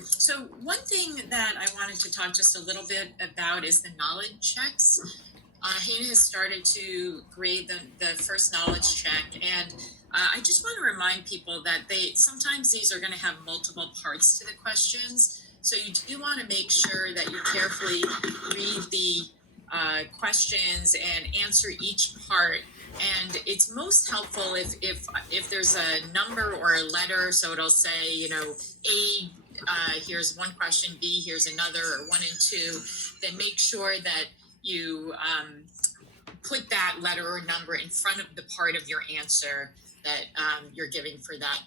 So one thing that I wanted to talk just a little bit about is the knowledge checks. Hannah has started to grade the first knowledge check, and I just want to remind people that they sometimes these are going to have multiple parts to the questions. So you do want to make sure that you carefully read the questions and answer each part. And it's most helpful if there's a number or a letter, so it'll say, A, here's one question, B, here's another, or one and two. Then make sure that you put that letter or number in front of the part of your answer that you're giving for that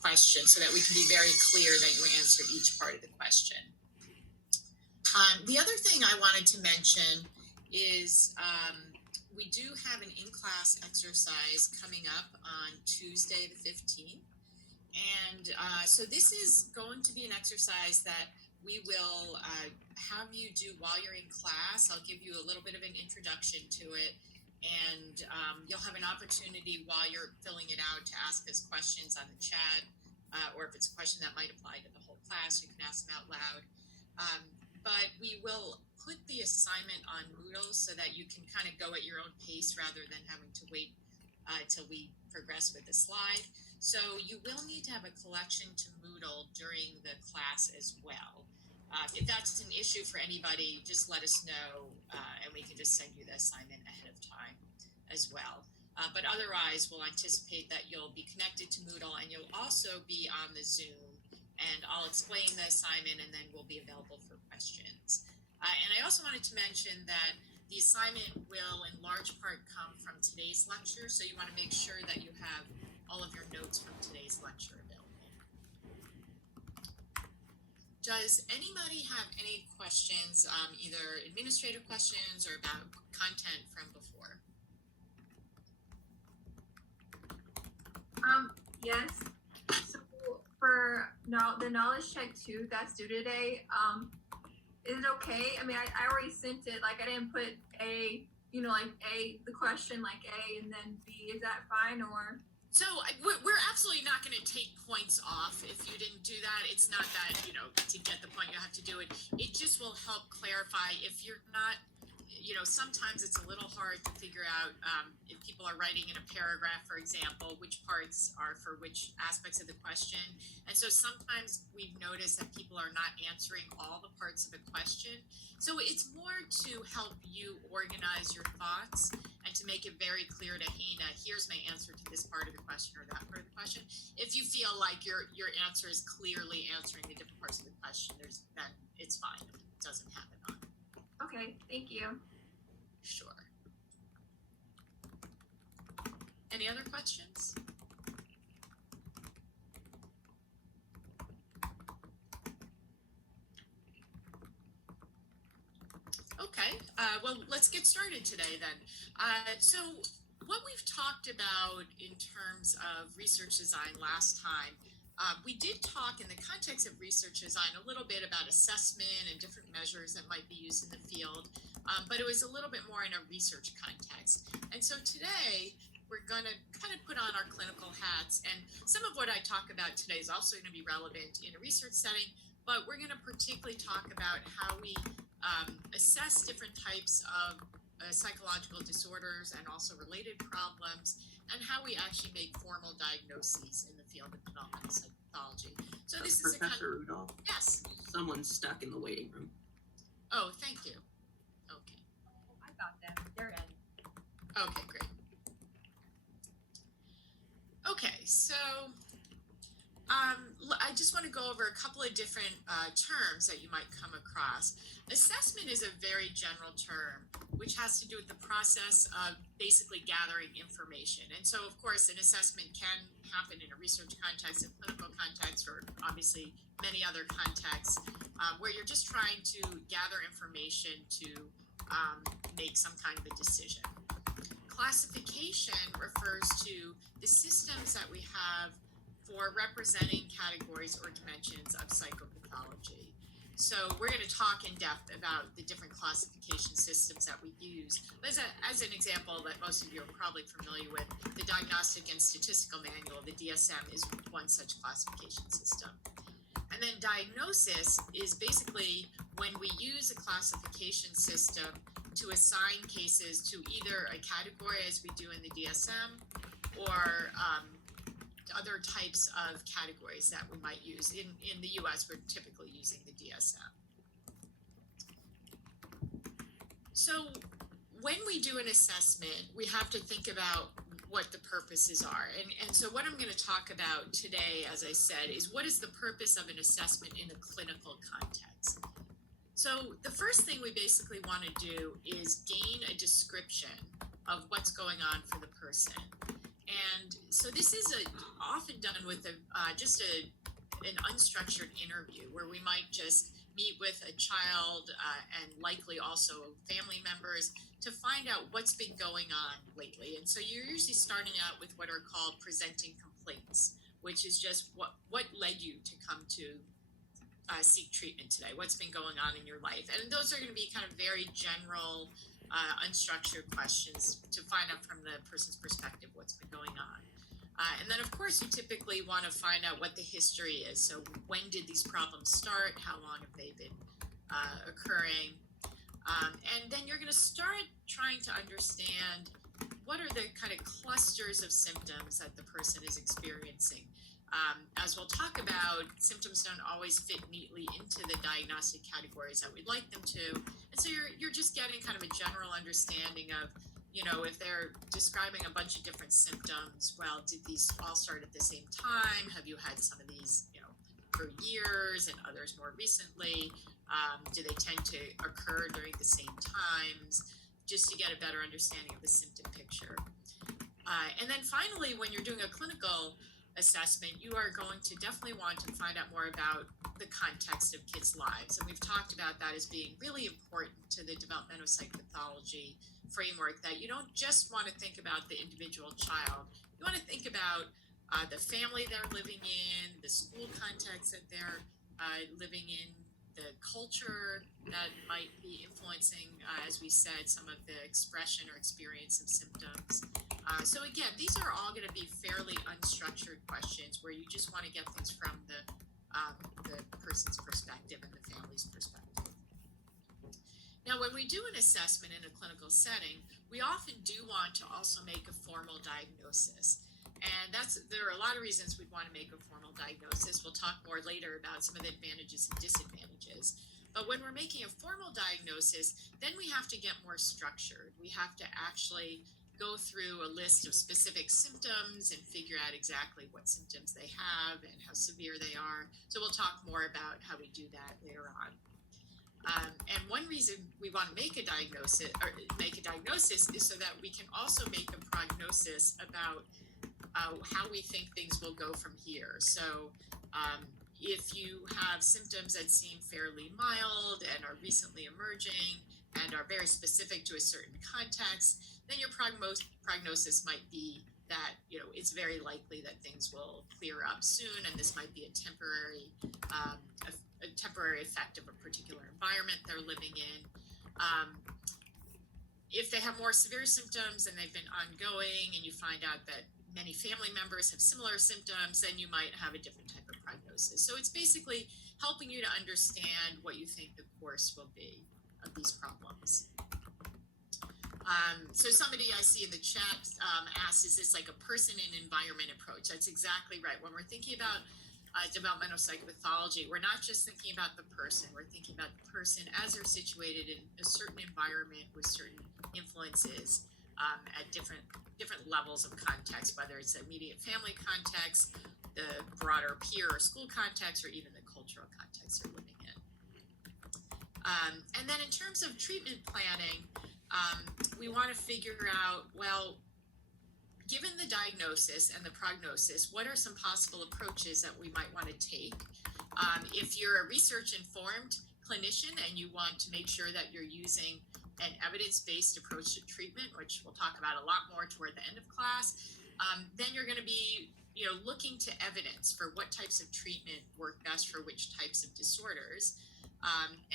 question, so that we can be very clear that you answered each part of the question. The other thing I wanted to mention is we do have an in-class exercise coming up on Tuesday the 15th. And so this is going to be an exercise that we will have you do while you're in class. I'll give you a little bit of an introduction to it, and you'll have an opportunity while you're filling it out to ask us questions on the chat, or if it's a question that might apply to the whole class, you can ask them out loud. But we will put the assignment on Moodle so that you can kind of go at your own pace rather than having to wait till we progress with the slide. So you will need to have a collection to Moodle during the class as well. If that's an issue for anybody, just let us know, and we can just send you the assignment ahead of time as well. But otherwise, we'll anticipate that you'll be connected to Moodle, and you'll also be on the Zoom, and I'll explain the assignment, and then we'll be available for questions. And I also wanted to mention that the assignment will in large part come from today's lecture, so you want to make sure that you have all of your notes from today's lecture available. Does anybody have any questions, either administrative questions or about content from before? Yes. So for the knowledge check 2 that's due today, is it okay? I mean, I already sent it. Like, I didn't put A, like A, the question like A, and then B. Is that fine, or? So we're absolutely not going to take points off if you didn't do that. It's not that, to get the point you have to do it. It just will help clarify if you're not, sometimes it's a little hard to figure out if people are writing in a paragraph, for example, which parts are for which aspects of the question. And so sometimes we've noticed that people are not answering all the parts of a question. So it's more to help you organize your thoughts and to make it very clear to Hannah, here's my answer to this part of the question or that part of the question. If you feel like your answer is clearly answering the different parts of the question, then it's fine if it doesn't happen on. Okay, thank you. Sure. Any other questions? Okay, well, let's get started today then. So what we've talked about in terms of research design last time, we did talk in the context of research design a little bit about assessment and different measures that might be used in the field, but it was a little bit more in a research context. And so today, we're going to kind of put on our clinical hats, and some of what I talk about today is also going to be relevant in a research setting, but we're going to particularly talk about how we assess different types of psychological disorders and also related problems, and how we actually make formal diagnoses in the field of developmental psychology. So this is Professor Rudolph. Yes. Someone's stuck in the waiting room. Oh, thank you. Okay. I got them. They're in. Okay, great. Okay, so I just want to go over a couple of different terms that you might come across. Assessment is a very general term, which has to do with the process of basically gathering information. And so, of course, an assessment can happen in a research context, a clinical context, or obviously many other contexts, where you're just trying to gather information to make some kind of a decision. Classification refers to the systems that we have for representing categories or dimensions of psychopathology. So we're going to talk in depth about the different classification systems that we use. As an example that most of you are probably familiar with, the Diagnostic and Statistical Manual, the DSM, is one such classification system. And And then diagnosis is basically when we use a classification system to assign cases to either a category as we do in the DSM or other types of categories that we might use. In the US, we're typically using the DSM. So when we do an assessment, we have to think about what the purposes are. And so what I'm going to talk about today, as I said, is what is the purpose of an assessment in a clinical context. So the first thing we basically want to do is gain a description of what's going on for the person. And so this is often done with an unstructured interview where we might just meet with a child and likely also family members to find out what's been going on lately. And so you're usually starting out with what are called presenting complaints, which is just what led you to come to seek treatment today, what's been going on in your life. And those are going to be kind of very general, unstructured questions to find out from the person's perspective what's been going on. And then, of course, you typically want to find out what the history is. So when did these problems start? How long have they been occurring? And then you're going to start trying to understand what are the kind of clusters of symptoms that the person is experiencing. As we'll talk about, symptoms don't always fit neatly into the diagnostic categories that we'd like them to. And so you're just getting kind of a general understanding of, if they're describing a bunch of different symptoms, well, did these all start at the same time? Have you had some of these, for years and others more recently? Do they tend to occur during the same times? Just to get a better understanding of the symptom picture. And then finally, when you're doing a clinical assessment, you are going to definitely want to find out more about the context of kids' lives. And we've talked about that as being really important to the developmental psychopathology framework, that you don't just want to think about the individual child. You want to think about the family they're living in, the school context that they're living in, the culture that might be influencing, as we said, some of the expression or experience of symptoms. So again, these are all going to be fairly unstructured questions where you just want to get things from the person's perspective and the family's perspective. Now, when we do an assessment in a clinical setting, we often do want to also make a formal diagnosis. And there are a lot of reasons we'd want to make a formal diagnosis. We'll talk more later about some of the advantages and disadvantages. But when we're making a formal diagnosis, then we have to get more structured. We have to actually go through a list of specific symptoms and figure out exactly what symptoms they have and how severe they are. So we'll talk more about how we do that later on. And one reason we want to make a diagnosis is so that we can also make a prognosis about how we think things will go from here. So if you have symptoms that seem fairly mild and are recently emerging and are very specific to a certain context, then your prognosis might be that it's very likely that things will clear up soon, and this might be a temporary effect of a particular environment they're living in. If they have more severe symptoms and they've been ongoing, and you find out that many family members have similar symptoms, then you might have a different type of prognosis. So it's basically helping you to understand what you think the course will be of these problems. So somebody I see in the chat asked, is this like a person and environment approach? That's exactly right. When we're thinking about developmental psychopathology, we're not just thinking about the person. We're thinking about the person as they're situated in a certain environment with certain influences at different levels of context, whether it's the immediate family context, the broader peer or school context, or even the cultural context they're living in. And then in terms of treatment planning, we want to figure out, well, given the diagnosis and the prognosis, what are some possible approaches that we might want to take? If you're a research-informed clinician and you want to make sure that you're using an evidence-based approach to treatment, which we'll talk about a lot more toward the end of class, then you're going to be looking to evidence for what types of treatment work best for which types of disorders.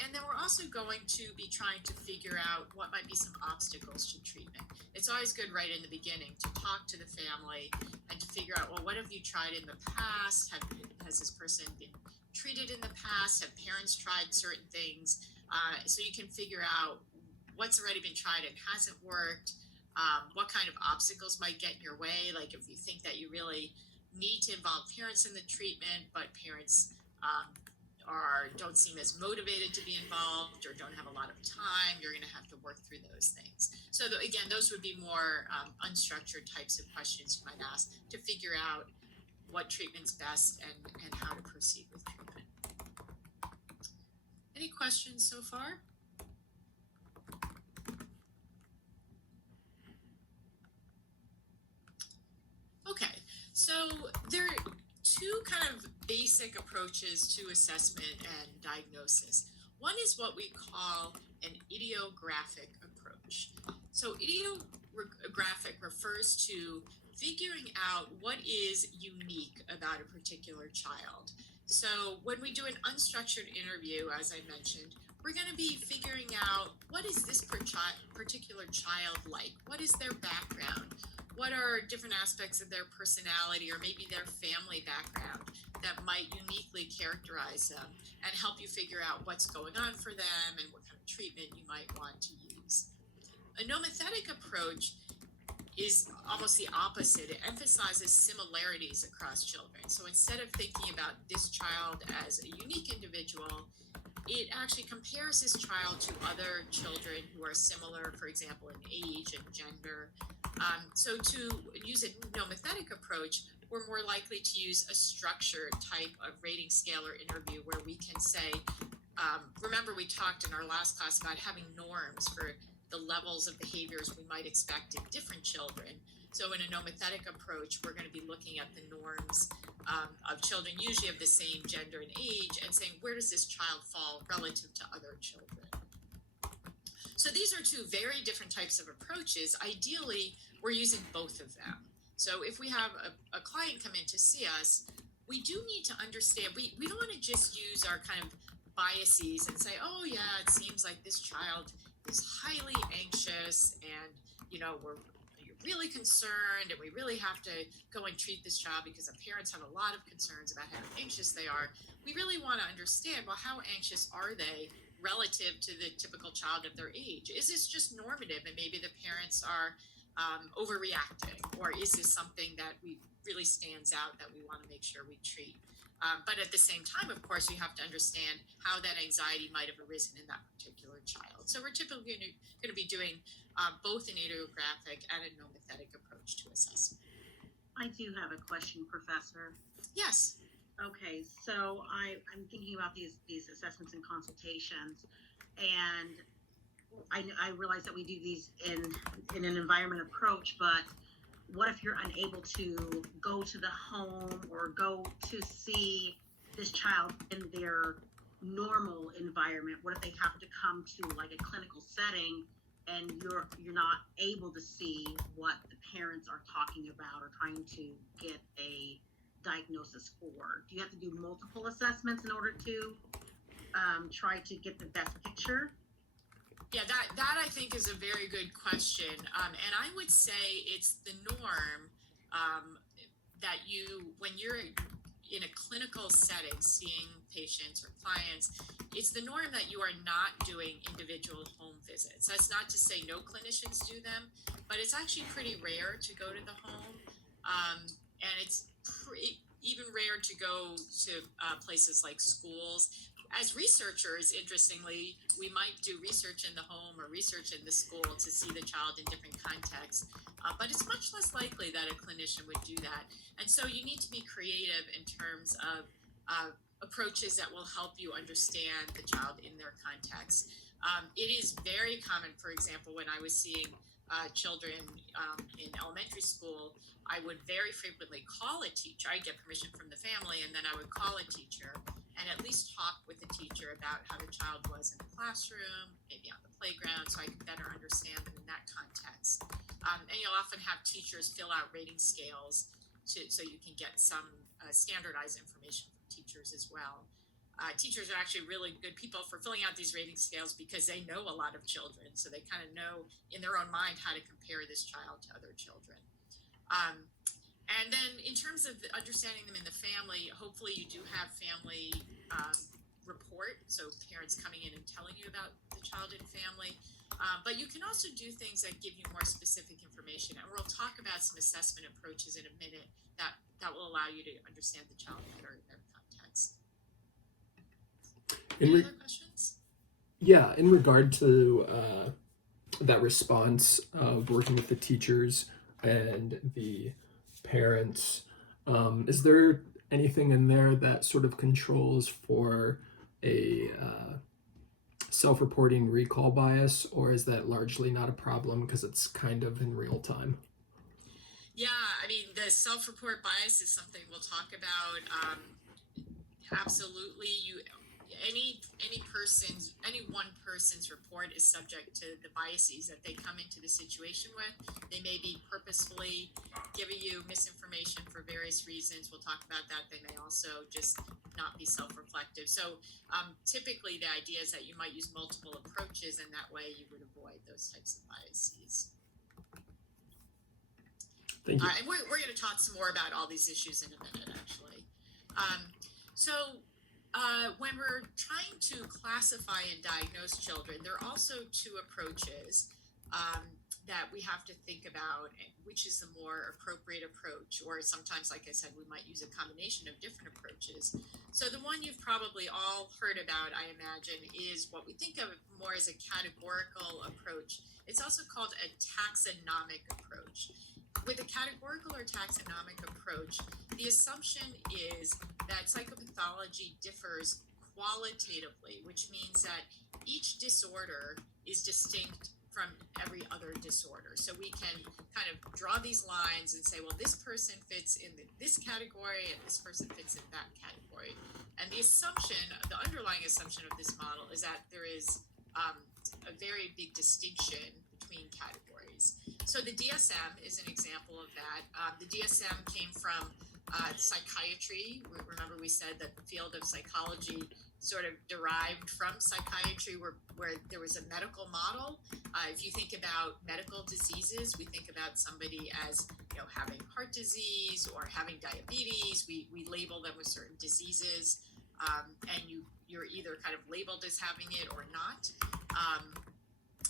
And then we're also going to be trying to figure out what might be some obstacles to treatment. It's always good right in the beginning to talk to the family and to figure out, well, what have you tried in the past? Has this person been treated in the past? Have parents tried certain things? So you can figure out what's already been tried and hasn't worked. What kind of obstacles might get in your way? Like if you think that you really need to involve parents in the treatment, but parents don't seem as motivated to be involved or don't have a lot of time, you're going to have to work through those things. So again, those would be more unstructured types of questions you might ask to figure out what treatment's best and how to proceed with treatment. Any questions so far? Okay, so there are two kind of basic approaches to assessment and diagnosis. One is what we call an idiographic approach. So idiographic refers to figuring out what is unique about a particular child. So when we do an unstructured interview, as I mentioned, we're going to be figuring out what is this particular child like? What is their background? What are different aspects of their personality or maybe their family background that might uniquely characterize them and help you figure out what's going on for them and what kind of treatment you might want to use. A nomothetic approach is almost the opposite. It emphasizes similarities across children. So instead of thinking about this child as a unique individual, it actually compares this child to other children who are similar, for example, in age and gender. So to use a nomothetic approach, we're more likely to use a structured type of rating scale or interview where we can say, remember we talked in our last class about having norms for the levels of behaviors we might expect in different children. So in a nomothetic approach, we're going to be looking at the norms of children, usually of the same gender and age, and saying, where does this child fall relative to other children? So these are two very different types of approaches. Ideally, we're using both of them. So if we have a client come in to see us, we do need to understand, we don't want to just use our kind of biases and say, oh yeah, it seems like this child is highly anxious and, we're really concerned and we really have to go and treat this child because the parents have a lot of concerns about how anxious they are. We really want to understand, well, how anxious are they relative to the typical child of their age? Is this just normative and maybe the parents are overreacting, or is this something that really stands out that we want to make sure we treat? But at the same time, of course, you have to understand how that anxiety might have arisen in that particular child. So we're typically going to be doing both an idiographic and a nomothetic approach to assessment. I do have a question, Professor. Yes. Okay, so I'm thinking about these assessments and consultations, and I realize that we do these in an environment approach, but what if you're unable to go to the home or go to see this child in their normal environment? What if they have to come to like a clinical setting and you're not able to see what the parents are talking about or trying to get a diagnosis for? Do you have to do multiple assessments in order to try to get the best picture? Yeah, that I think is a very good question. And I would say it's the norm that when you're in a clinical setting, seeing patients or clients, it's the norm that you are not doing individual home visits. That's not to say no clinicians do them, but it's actually pretty rare to go to the home. And it's even rare to go to places like schools. As researchers, interestingly, we might do research in the home or research in the school to see the child in different contexts, but it's much less likely that a clinician would do that. And so you need to be creative in terms of approaches that will help you understand the child in their context. It is very common, for example, when I was seeing children in elementary school, I would very frequently call a teacher. I'd get permission from the family, and then I would call a teacher and at least talk with the teacher about how the child was in the classroom, maybe on the playground, so I could better understand them in that context. And you'll often have teachers fill out rating scales so you can get some standardized information from teachers as well. Teachers are actually really good people for filling out these rating scales because they know a lot of children, so they kind of know in their own mind how to compare this child to other children. And then in terms of understanding them in the family, hopefully you do have family report, so parents coming in and telling you about the child and family. But you can also do things that give you more specific information. And we'll talk about some assessment approaches in a minute that will allow you to understand the child better in their context. Any other questions? Yeah, in regard to that response of working with the teachers and the parents, is there anything in there that sort of controls for a self-reporting recall bias, or is that largely not a problem because it's kind of in real time? Yeah, I mean, the self-report bias is something we'll talk about. Absolutely, any one person's report is subject to the biases that they come into the situation with. They may be purposefully giving you misinformation for various reasons. We'll talk about that. They may also just not be self-reflective. So typically the idea is that you might use multiple approaches, and that way you would avoid those types of biases. Thank you. And we're going to talk some more about all these issues in a minute, actually. When we're trying to classify and diagnose children, there are also two approaches that we have to think about, which is the more appropriate approach, or sometimes, like I said, we might use a combination of different approaches. So the one you've probably all heard about, I imagine, is what we think of more as a categorical approach. It's also called a taxonomic approach. With a categorical or taxonomic approach, the assumption is that psychopathology differs qualitatively, which means that each disorder is distinct from every other disorder. So we can kind of draw these lines and say, well, this person fits in this category and this person fits in that category. And the underlying assumption of this model is that there is a very big distinction between categories. So the DSM is an example of that. The DSM came from psychiatry. Remember, we said that the field of psychology sort of derived from psychiatry, where there was a medical model. If you think about medical diseases, we think about somebody as having heart disease or having diabetes. We label them with certain diseases, and you're either kind of labeled as having it or not.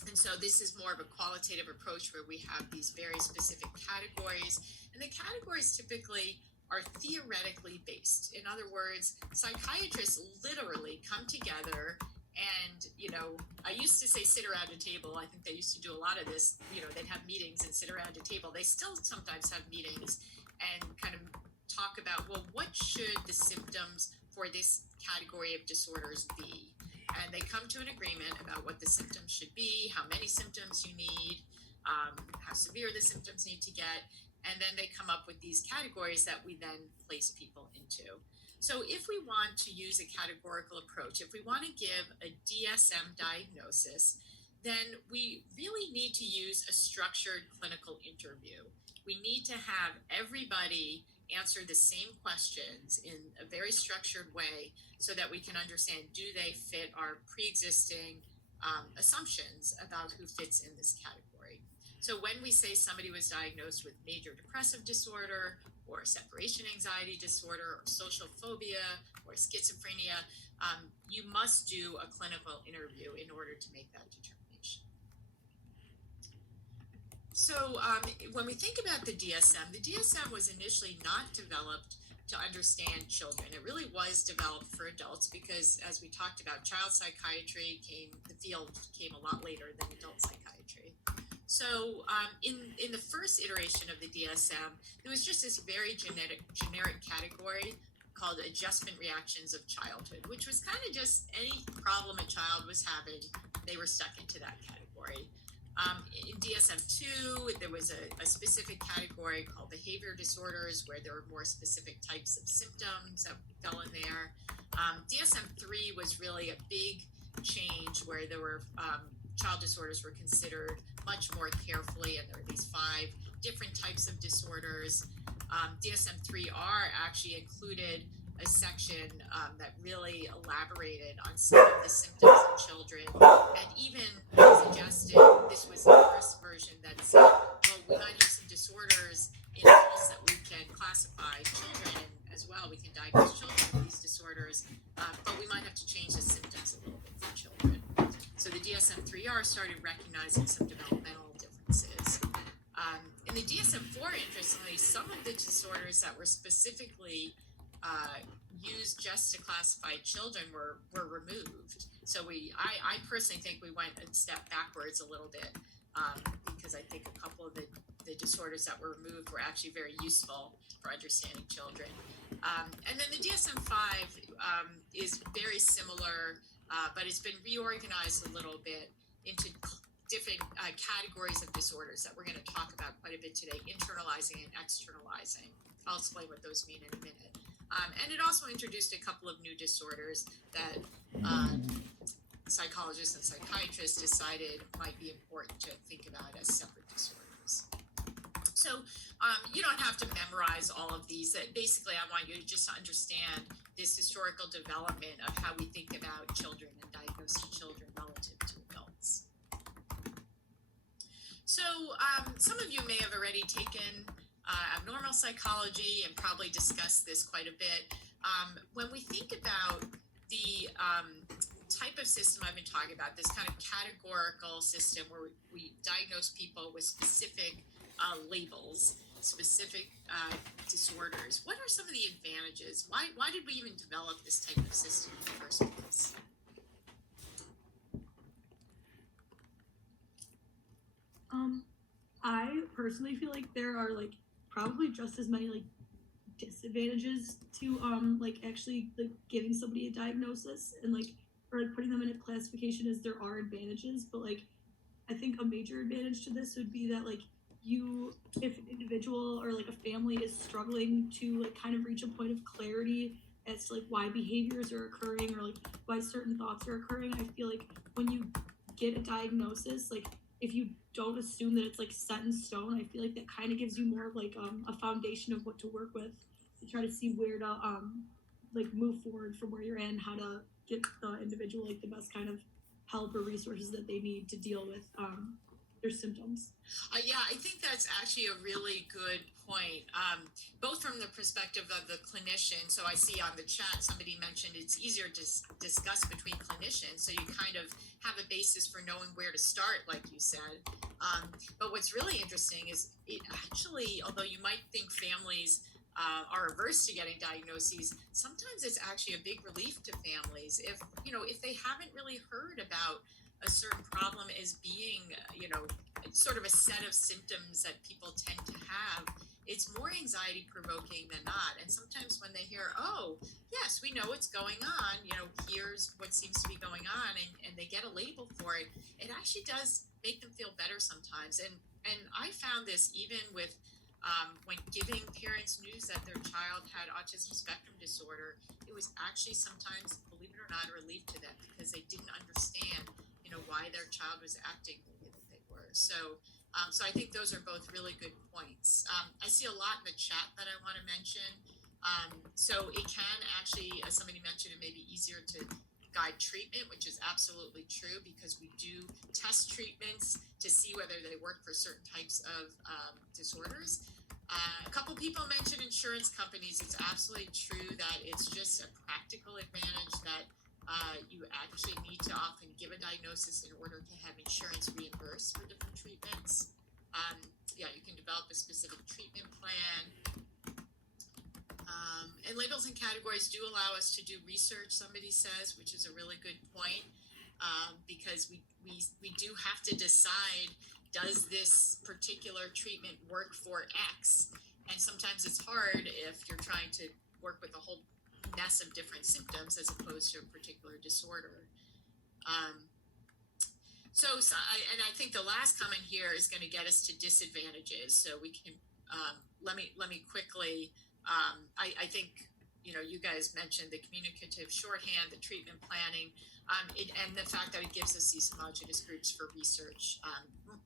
And so this is more of a qualitative approach where we have these very specific categories, and the categories typically are theoretically based. In other words, psychiatrists literally come together and, I used to say sit around a table. I think they used to do a lot of this. They'd have meetings and sit around a table. They still sometimes have meetings and kind of talk about, well, what should the symptoms for this category of disorders be? And they come to an agreement about what the symptoms should be, how many symptoms you need, how severe the symptoms need to get, and then they come up with these categories that we then place people into. So if we want to use a categorical approach, if we want to give a DSM diagnosis, then we really need to use a structured clinical interview. We need to have everybody answer the same questions in a very structured way so that we can understand, do they fit our pre-existing assumptions about who fits in this category. So when we say somebody was diagnosed with major depressive disorder or separation anxiety disorder or social phobia or schizophrenia, you must do a clinical interview in order to make that determination. So when we think about the DSM was initially not developed to understand children. It really was developed for adults because, as we talked about, child psychiatry the field came a lot later than adult psychiatry. So in the first iteration of the DSM, there was just this very generic category called adjustment reactions of childhood, which was kind of just any problem a child was having, they were stuck into that category. In DSM-2, there was a specific category called behavior disorders, where there were more specific types of symptoms that fell in there. DSM-3 was really a big change where there were child disorders were considered much more carefully, and there were these 5 different types of disorders. DSM-3R actually included a section that really elaborated on some of the symptoms in children, and even suggested, this was the first version that said, well, we might have some disorders in adults that we can classify children as well. We can diagnose children with these disorders, but we might have to change the symptoms a little bit for children. So the DSM-3R started recognizing some developmental differences. In the DSM-4, interestingly, some of the disorders that were specifically used just to classify children were removed. So I personally think we went a step backwards a little bit, because I think a couple of the disorders that were removed were actually very useful for understanding children. And then the DSM-5 is very similar, but it's been reorganized a little bit into different categories of disorders that we're going to talk about quite a bit today, internalizing and externalizing. I'll explain what those mean in a minute. And it also introduced a couple of new disorders that psychologists and psychiatrists decided might be important to think about as separate disorders. So you don't have to memorize all of these. Basically, I want you to just understand this historical development of how we think about children and diagnosing children relative to adults. So some of you may have already taken abnormal psychology and probably discussed this quite a bit. When we think about the type of system I've been talking about, this kind of categorical system where we diagnose people with specific labels, specific disorders, what are some of the advantages? Why did we even develop this type of system in the first place? I personally feel like there are like probably just as many like disadvantages to like actually like giving somebody a diagnosis and like or like putting them in a classification as there are advantages, but like I think a major advantage to this would be that like if an individual or like a family is struggling to like kind of reach a point of clarity as to like why behaviors are occurring or like why certain thoughts are occurring, I feel like when you get a diagnosis, like if you don't assume that it's like set in stone, I feel like that kind of gives you more of like a foundation of what to work with to try to see where to like move forward from where you're in, how to get the individual like the best kind of help or resources that they need to deal with their symptoms. Yeah, I think that's actually a really good point, both from the perspective of the clinician. So I see on the chat somebody mentioned it's easier to discuss between clinicians, so you kind of have a basis for knowing where to start, like you said. But what's really interesting is it actually, although you might think families are averse to getting diagnoses, sometimes it's actually a big relief to families if they haven't really heard about a certain problem as being, sort of a set of symptoms that people tend to have. It's more anxiety provoking than not. And sometimes when they hear, oh, yes, we know what's going on, here's what seems to be going on, and they get a label for it, it actually does make them feel better sometimes. And I found this even with when giving parents news that their child had autism spectrum disorder, it was actually sometimes, believe it or not, a relief to them because they didn't understand why their child was acting the way that they were. So I think those are both really good points. I see a lot in the chat that I want to mention. So it can actually, as somebody mentioned, it may be easier to guide treatment, which is absolutely true because we do test treatments to see whether they work for certain types of disorders. A couple people mentioned insurance companies. It's absolutely true that it's just a practical advantage that you actually need to often give a diagnosis in order to have insurance reimburse for different treatments. You can develop a specific treatment plan. And labels and categories do allow us to do research, somebody says, which is a really good point, because we do have to decide, does this particular treatment work for X? And sometimes it's hard if you're trying to work with a whole mess of different symptoms as opposed to a particular disorder. I think the last comment here is going to get us to disadvantages. So we can let me quickly. I think you guys mentioned the communicative shorthand, the treatment planning, and the fact that it gives us these homogeneous groups for research,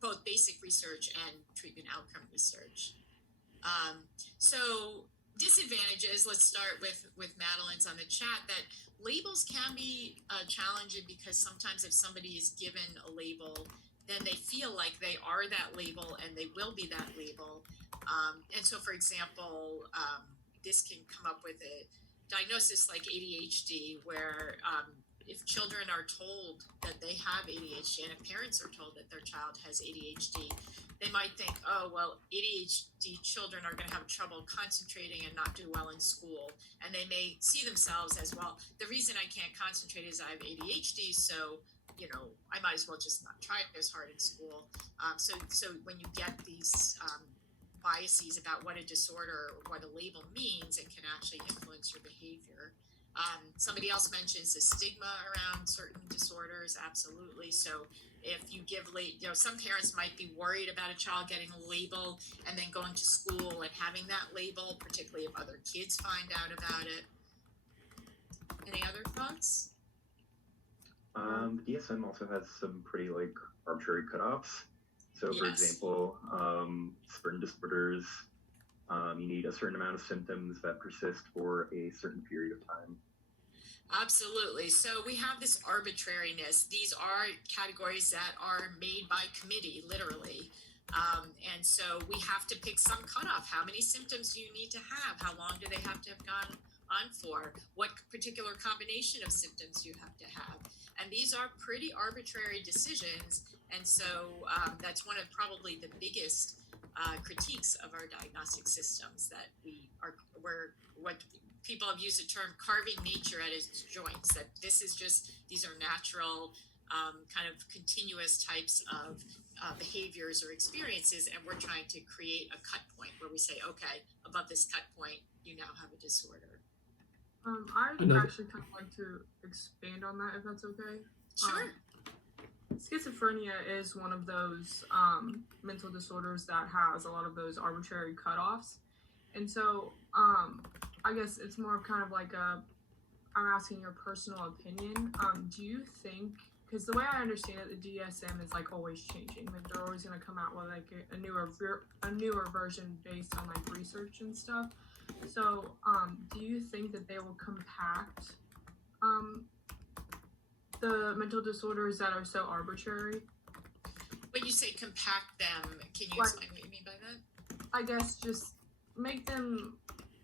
both basic research and treatment outcome research. So disadvantages, let's start with Madeline's on the chat, that labels can be challenging because sometimes if somebody is given a label, then they feel like they are that label and they will be that label. And so, for example, this can come up with a diagnosis like ADHD, where if children are told that they have ADHD, and if parents are told that their child has ADHD, they might think, oh, well, ADHD children are going to have trouble concentrating and not do well in school. And they may see themselves as, well, the reason I can't concentrate is I have ADHD, so, I might as well just not try as hard in school. So when you get these biases about what a disorder or what a label means, it can actually influence your behavior. Somebody else mentions the stigma around certain disorders. Absolutely. So if you give some parents might be worried about a child getting a label and then going to school and having that label, particularly if other kids find out about it. Any other thoughts? DSM also has some pretty arbitrary cutoffs. So, for Yes. example, certain disorders, you need a certain amount of symptoms that persist for a certain period of time. Absolutely. So we have this arbitrariness. These are categories that are made by committee, literally. And so we have to pick some cutoff. How many symptoms do you need to have? How long do they have to have gone on for? What particular combination of symptoms do you have to have? And these are pretty arbitrary decisions. And so that's one of probably the biggest critiques of our diagnostic systems, that we're what people have used the term carving nature at its joints, that these are natural kind of continuous types of behaviors or experiences, and we're trying to create a cut point where we say, okay, above this cut point, you now have a disorder. I'd actually kind of like to expand on that, if that's okay. Sure. Schizophrenia is one of those mental disorders that has a lot of those arbitrary cutoffs. And so I guess it's more of kind of like I'm asking your personal opinion. Do you think, because the way I understand it, the DSM is always changing. They're always going to come out with a newer version based on research and stuff. So do you think that they will compact the mental disorders that are so arbitrary? When you say compact them, can you explain what you mean by that? I guess just make them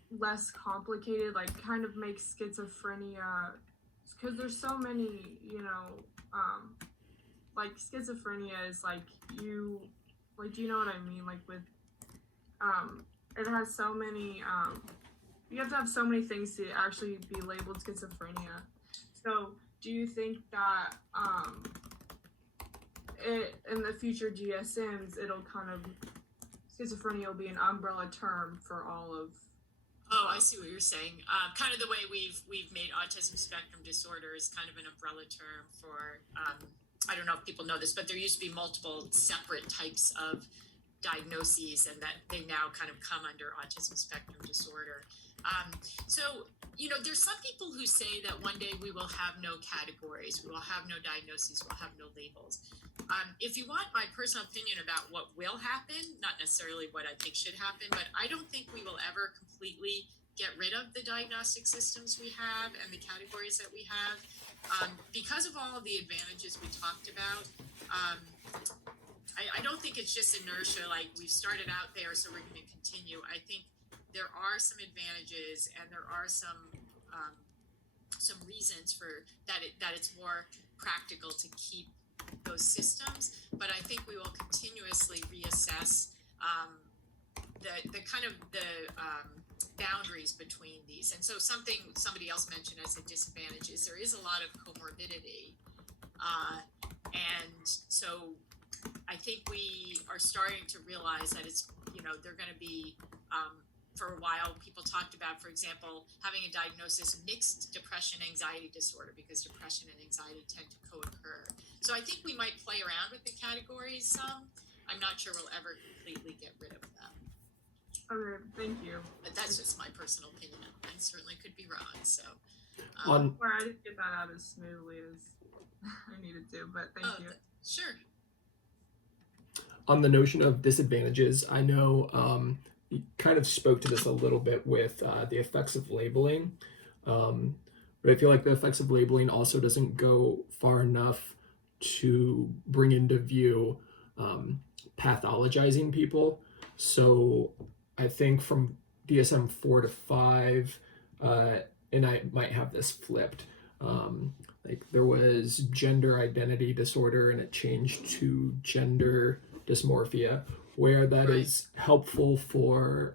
less complicated, kind of make schizophrenia, because there's so many, schizophrenia is do you know what I mean? With it has so many, you have to have so many things to actually be labeled schizophrenia. So do you think that in the future DSMs, it'll kind of, schizophrenia will be an umbrella term for all of? Oh, I see what you're saying. Kind of the way we've made autism spectrum disorder is kind of an umbrella term for, I don't know if people know this, but there used to be multiple separate types of diagnoses, and that they now kind of come under autism spectrum disorder. So, there's some people who say that one day we will have no categories, we will have no diagnoses, we'll have no labels. If you want my personal opinion about what will happen, not necessarily what I think should happen, but I don't think we will ever completely get rid of the diagnostic systems we have and the categories that we have. Because of all of the advantages we talked about, I don't think it's just inertia, we've started out there, so we're going to continue. I think there are some advantages, and there are some reasons for that. It's more practical to keep those systems, but I think we will continuously reassess the kind of the boundaries between these. And so something somebody else mentioned as a disadvantage is there is a lot of comorbidity, and so I think we are starting to realize that it's, they're going to be, for a while, people talked about, for example, having a diagnosis mixed depression anxiety disorder, because depression and anxiety tend to co-occur. So I think we might play around with the categories some. I'm not sure we'll ever completely get rid of them. Okay, thank you. But that's just my personal opinion. I certainly could be wrong. So. I didn't get that out as smoothly as I needed to, but thank you. Sure. On the notion of disadvantages, I know you kind of spoke to this a little bit with the effects of labeling, but I feel like the effects of labeling also doesn't go far enough to bring into view pathologizing people. So I think from DSM 4 to 5, and I might have this flipped. Like there was gender identity disorder and it changed to gender dysmorphia, where that Right. is helpful for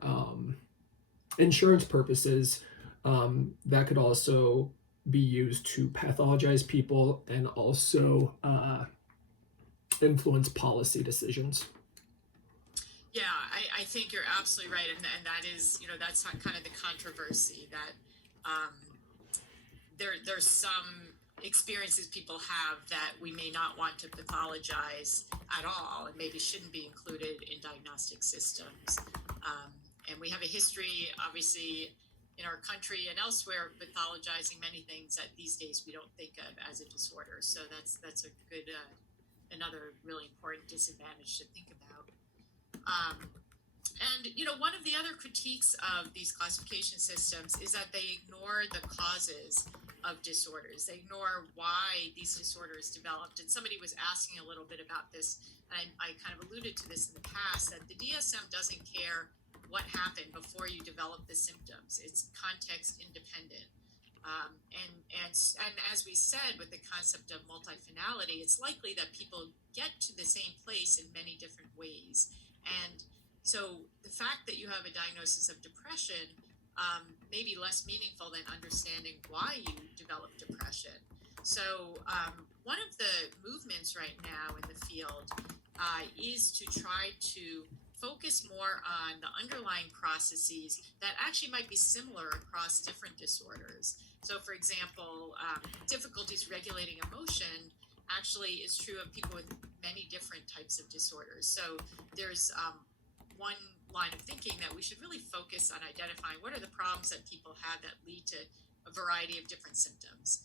insurance purposes. That could also be used to pathologize people and also influence policy decisions. Yeah, I think you're absolutely right, and that is, that's kind of the controversy that there's some experiences people have that we may not want to pathologize at all, and maybe shouldn't be included in diagnostic systems. And we have a history, obviously, in our country and elsewhere, pathologizing many things that these days we don't think of as a disorder. So that's a good another really important disadvantage to think about. And one of the other critiques of these classification systems is that they ignore the causes of disorders. They ignore why these disorders developed. And somebody was asking a little bit about this, and I kind of alluded to this in the past, that the DSM doesn't care what happened before you develop the symptoms. It's context independent. And as we said, with the concept of multifinality, it's likely that people get to the same place in many different ways. And so the fact that you have a diagnosis of depression may be less meaningful than understanding why you developed depression. So one of the movements right now in the field is to try to focus more on the underlying processes that actually might be similar across different disorders. So, for example, difficulties regulating emotion actually is true of people with many different types of disorders. So there's one line of thinking that we should really focus on identifying what are the problems that people have that lead to a variety of different symptoms,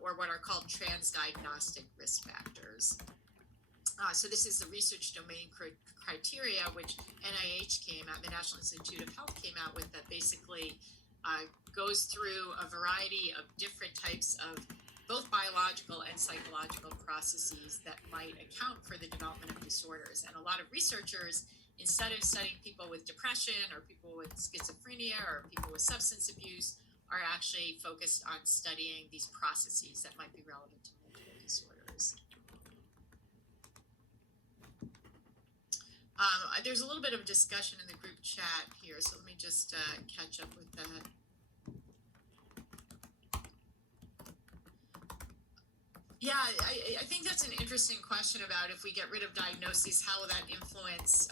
or what are called transdiagnostic risk factors. So this is the research domain criteria, which NIH came out, the National Institute of Health came out with, that basically goes through a variety of different types of both biological and psychological processes that might account for the development of disorders. And a lot of researchers, instead of studying people with depression or people with schizophrenia or people with substance abuse, are actually focused on studying these processes that might be relevant to multiple disorders. There's a little bit of discussion in the group chat here, so let me just catch up with that. Yeah, I think that's an interesting question about if we get rid of diagnoses, how will that influence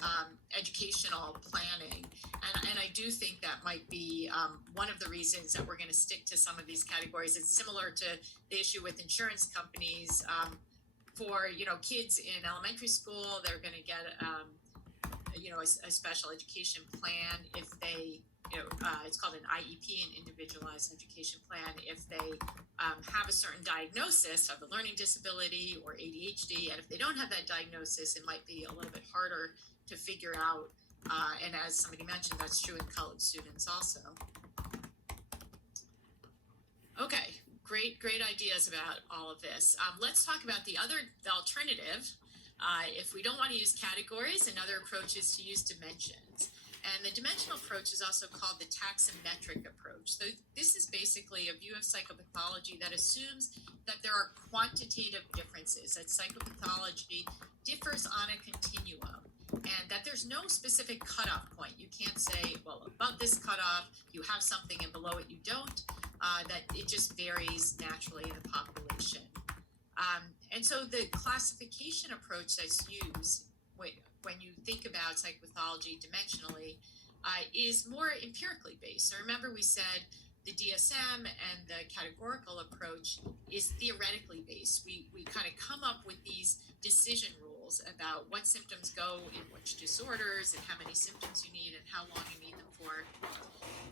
educational planning? And I do think that might be one of the reasons that we're going to stick to some of these categories. It's similar to the issue with insurance companies. For kids in elementary school, they're going to get a special education plan if they it's called an IEP, an individualized education plan, if they have a certain diagnosis of a learning disability or ADHD. And if they don't have that diagnosis, it might be a little bit harder to figure out. And as somebody mentioned, that's true in college students also. Okay, great ideas about all of this. Let's talk about the alternative. If we don't want to use categories, another approach is to use dimensions. And the dimensional approach is also called the taxometric approach. So this is basically a view of psychopathology that assumes that there are quantitative differences, that psychopathology differs on a continuum, and that there's no specific cutoff point. You can't say, well, above this cutoff, you have something, and below it, you don't. That it just varies naturally in the population. And so the classification approach that's used when you think about psychopathology dimensionally is more empirically based. So remember we said the DSM and the categorical approach is theoretically based. We kind of come up with these decision rules about what symptoms go in which disorders and how many symptoms you need and how long you need them for.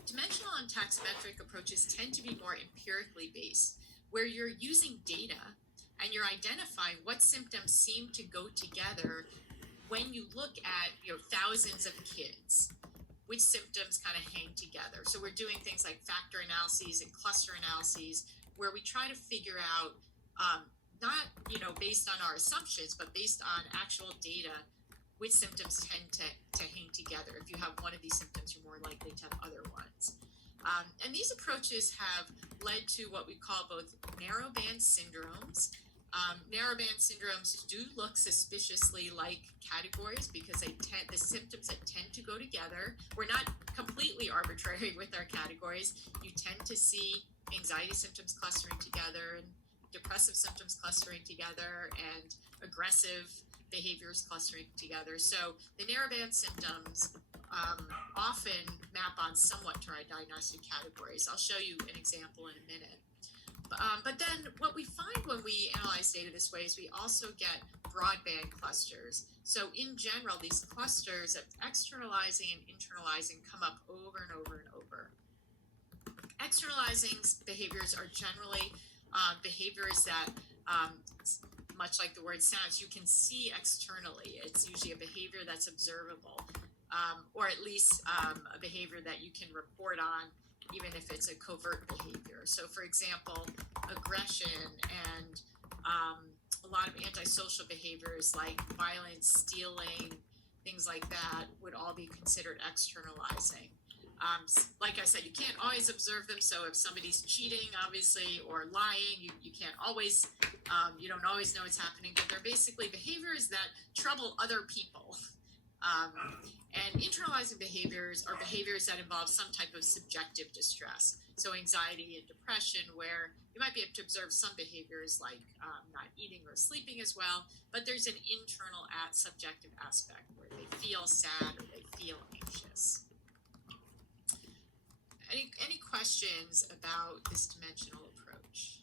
Dimensional and taxometric approaches tend to be more empirically based, where you're using data and you're identifying what symptoms seem to go together when you look at thousands of kids, which symptoms kind of hang together. So we're doing things like factor analyses and cluster analyses, where we try to figure out, not based on our assumptions, but based on actual data, which symptoms tend to hang together. If you have one of these symptoms, you're more likely to have other ones. And these approaches have led to what we call both narrowband syndromes. Narrowband syndromes do look suspiciously like categories because the symptoms that tend to go together. We're not completely arbitrary with our categories. You tend to see anxiety symptoms clustering together and depressive symptoms clustering together and aggressive behaviors clustering together. So the narrowband symptoms often map on somewhat to our diagnostic categories. I'll show you an example in a minute. But then what we find when we analyze data this way is we also get broadband clusters. So in general, these clusters of externalizing and internalizing come up over and over and over. Externalizing behaviors are generally behaviors that, much like the word sounds, you can see externally. It's usually a behavior that's observable, or at least a behavior that you can report on, even if it's a covert behavior. So for example, aggression and a lot of antisocial behaviors like violence, stealing, things like that would all be considered externalizing. Like I said, you can't always observe them. So if somebody's cheating, obviously, or lying, you can't always, you don't always know what's happening, but they're basically behaviors that trouble other people. And internalizing behaviors are behaviors that involve some type of subjective distress. So anxiety and depression, where you might be able to observe some behaviors like not eating or sleeping as well, but there's an internal subjective aspect where they feel sad or they feel anxious. Any questions about this dimensional approach?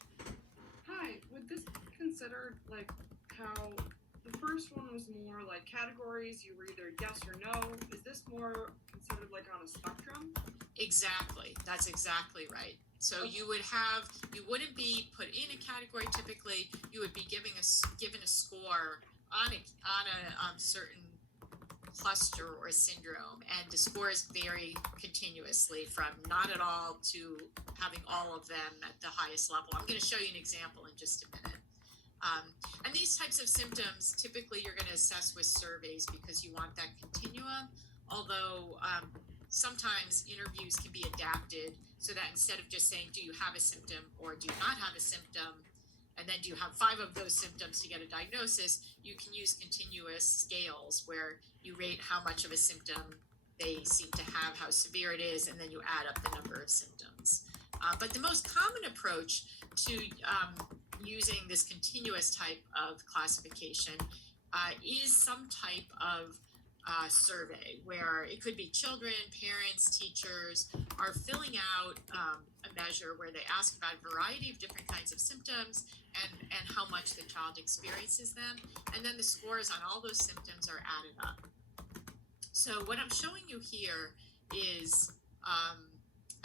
Hi, would this be considered like how the first one was more like categories, you were either yes or no? Is this more considered like on a spectrum? Exactly, that's exactly right. So you wouldn't be put in a category typically, you would be given a score on a certain cluster or syndrome, and the scores vary continuously from not at all to having all of them at the highest level. I'm going to show you an example in just a minute. And these types of symptoms, typically you're going to assess with surveys because you want that continuum, although sometimes interviews can be adapted so that instead of just saying, do you have a symptom or do you not have a symptom, and then do you have 5 of those symptoms to get a diagnosis, you can use continuous scales where you rate how much of a symptom they seem to have, how severe it is, and then you add up the number of symptoms. But the most common approach to using this continuous type of classification is some type of survey where it could be children, parents, teachers are filling out a measure where they ask about a variety of different kinds of symptoms and how much the child experiences them, and then the scores on all those symptoms are added up. So what I'm showing you here is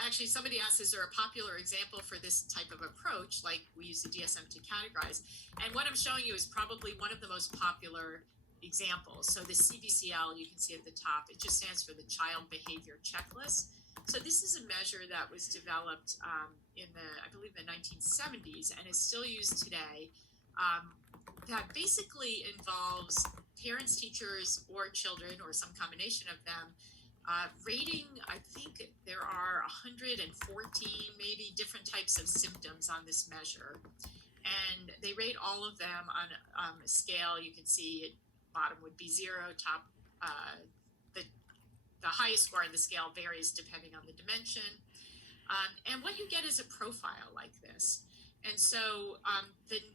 actually somebody asked, is there a popular example for this type of approach, like we use the DSM to categorize? And what I'm showing you is probably one of the most popular examples. So the CBCL, you can see at the top, it just stands for the Child Behavior Checklist. So this is a measure that was developed in I believe the 1970s and is still used today, that basically involves parents, teachers, or children, or some combination of them, rating, I think there are 114 maybe different types of symptoms on this measure. And they rate all of them on a scale. You can see at bottom would be 0, top, the highest score on the scale varies depending on the dimension. And what you get is a profile like this. And so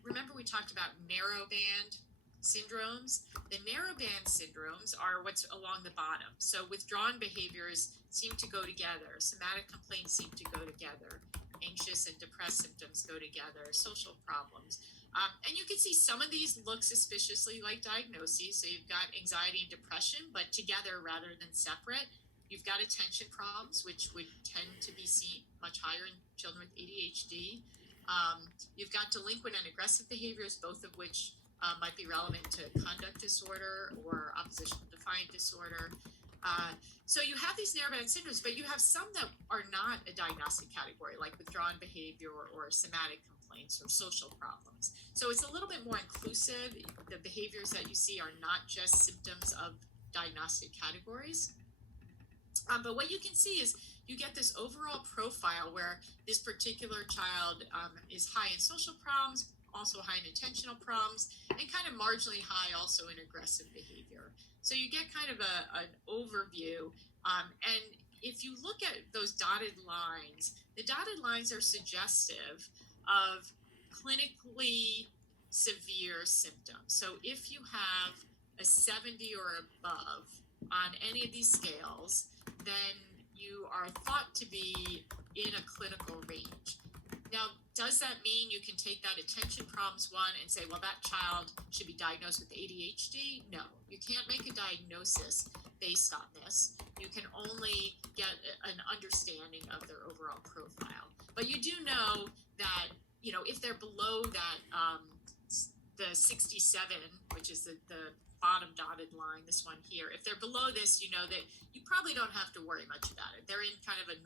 remember we talked about narrowband syndromes. The narrowband syndromes are what's along the bottom. So withdrawn behaviors seem to go together. Somatic complaints seem to go together. Anxious and depressed symptoms go together. Social problems. And you can see some of these look suspiciously like diagnoses. So you've got anxiety and depression, but together rather than separate. You've got attention problems, which would tend to be seen much higher in children with ADHD. You've got delinquent and aggressive behaviors, both of which might be relevant to conduct disorder or oppositional defiant disorder. So you have these narrowband syndromes, but you have some that are not a diagnostic category, like withdrawn behavior or somatic complaints. complaints or social problems. So it's a little bit more inclusive. The behaviors that you see are not just symptoms of diagnostic categories. But what you can see is you get this overall profile where this particular child is high in social problems, also high in attentional problems, and kind of marginally high also in aggressive behavior. So you get kind of an overview. And if you look at those dotted lines, the dotted lines are suggestive of clinically severe symptoms. So if you have a 70 or above on any of these scales, then you are thought to be in a clinical range. Now, does that mean you can take that attention problems one and say, well, that child should be diagnosed with ADHD? No, you can't make a diagnosis based on this. You can only get an understanding of their overall profile. But you do know that, you know, if they're below that, the 67, which is the bottom dotted line, this one here, if they're below this, you know that you probably don't have to worry much about it. They're in kind of a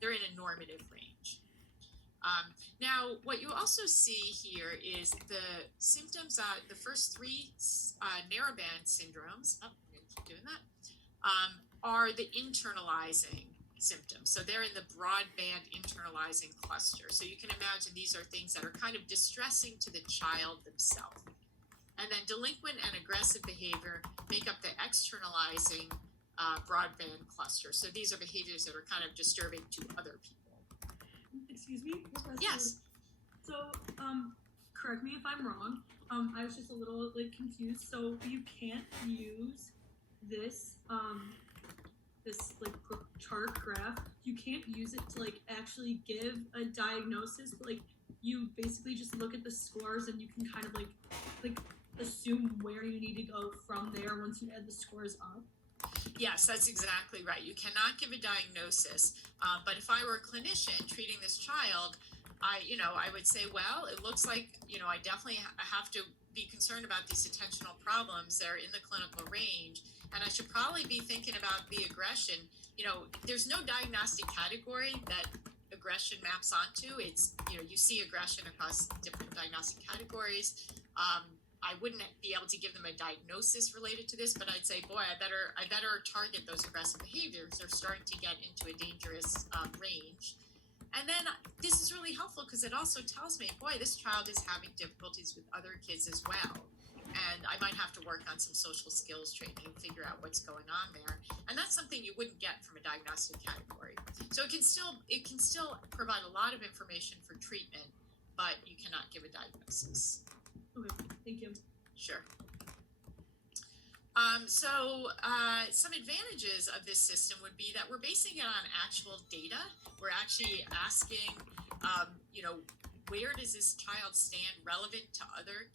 they're in a normative range. Now, what you also see here is the symptoms, the first three narrowband syndromes, I'm going to keep doing that, are the internalizing symptoms. So they're in the broadband internalizing cluster. So you can imagine these are things that are kind of distressing to the child themselves. And then delinquent and aggressive behavior make up the externalizing broadband cluster. So these are behaviors that are kind of disturbing to other people. Excuse me, Professor. Yes. So, correct me if I'm wrong. I was just a little like confused. So you can't use this this like chart graph. You can't use it to like actually give a diagnosis, but like you basically just look at the scores and you can kind of like assume where you need to go from there once you add the scores up. Yes, that's exactly right. You cannot give a diagnosis, but if I were a clinician treating this child, I would say, well, it looks like, I definitely have to be concerned about these attentional problems. They're in the clinical range, and I should probably be thinking about the aggression. There's no diagnostic category that aggression maps onto. It's, you see aggression across different diagnostic categories. I wouldn't be able to give them a diagnosis related to this, but I'd say, boy, I better target those aggressive behaviors. They're starting to get into a dangerous range. And then this is really helpful because it also tells me, boy, this child is having difficulties with other kids as well. And I might have to work on some social skills training and figure out what's going on there. And that's something you wouldn't get from a diagnostic category. So it can still provide a lot of information for treatment, but you cannot give a diagnosis. Okay, thank you. Sure. Some advantages of this system would be that we're basing it on actual data. We're actually asking, where does this child stand relative to other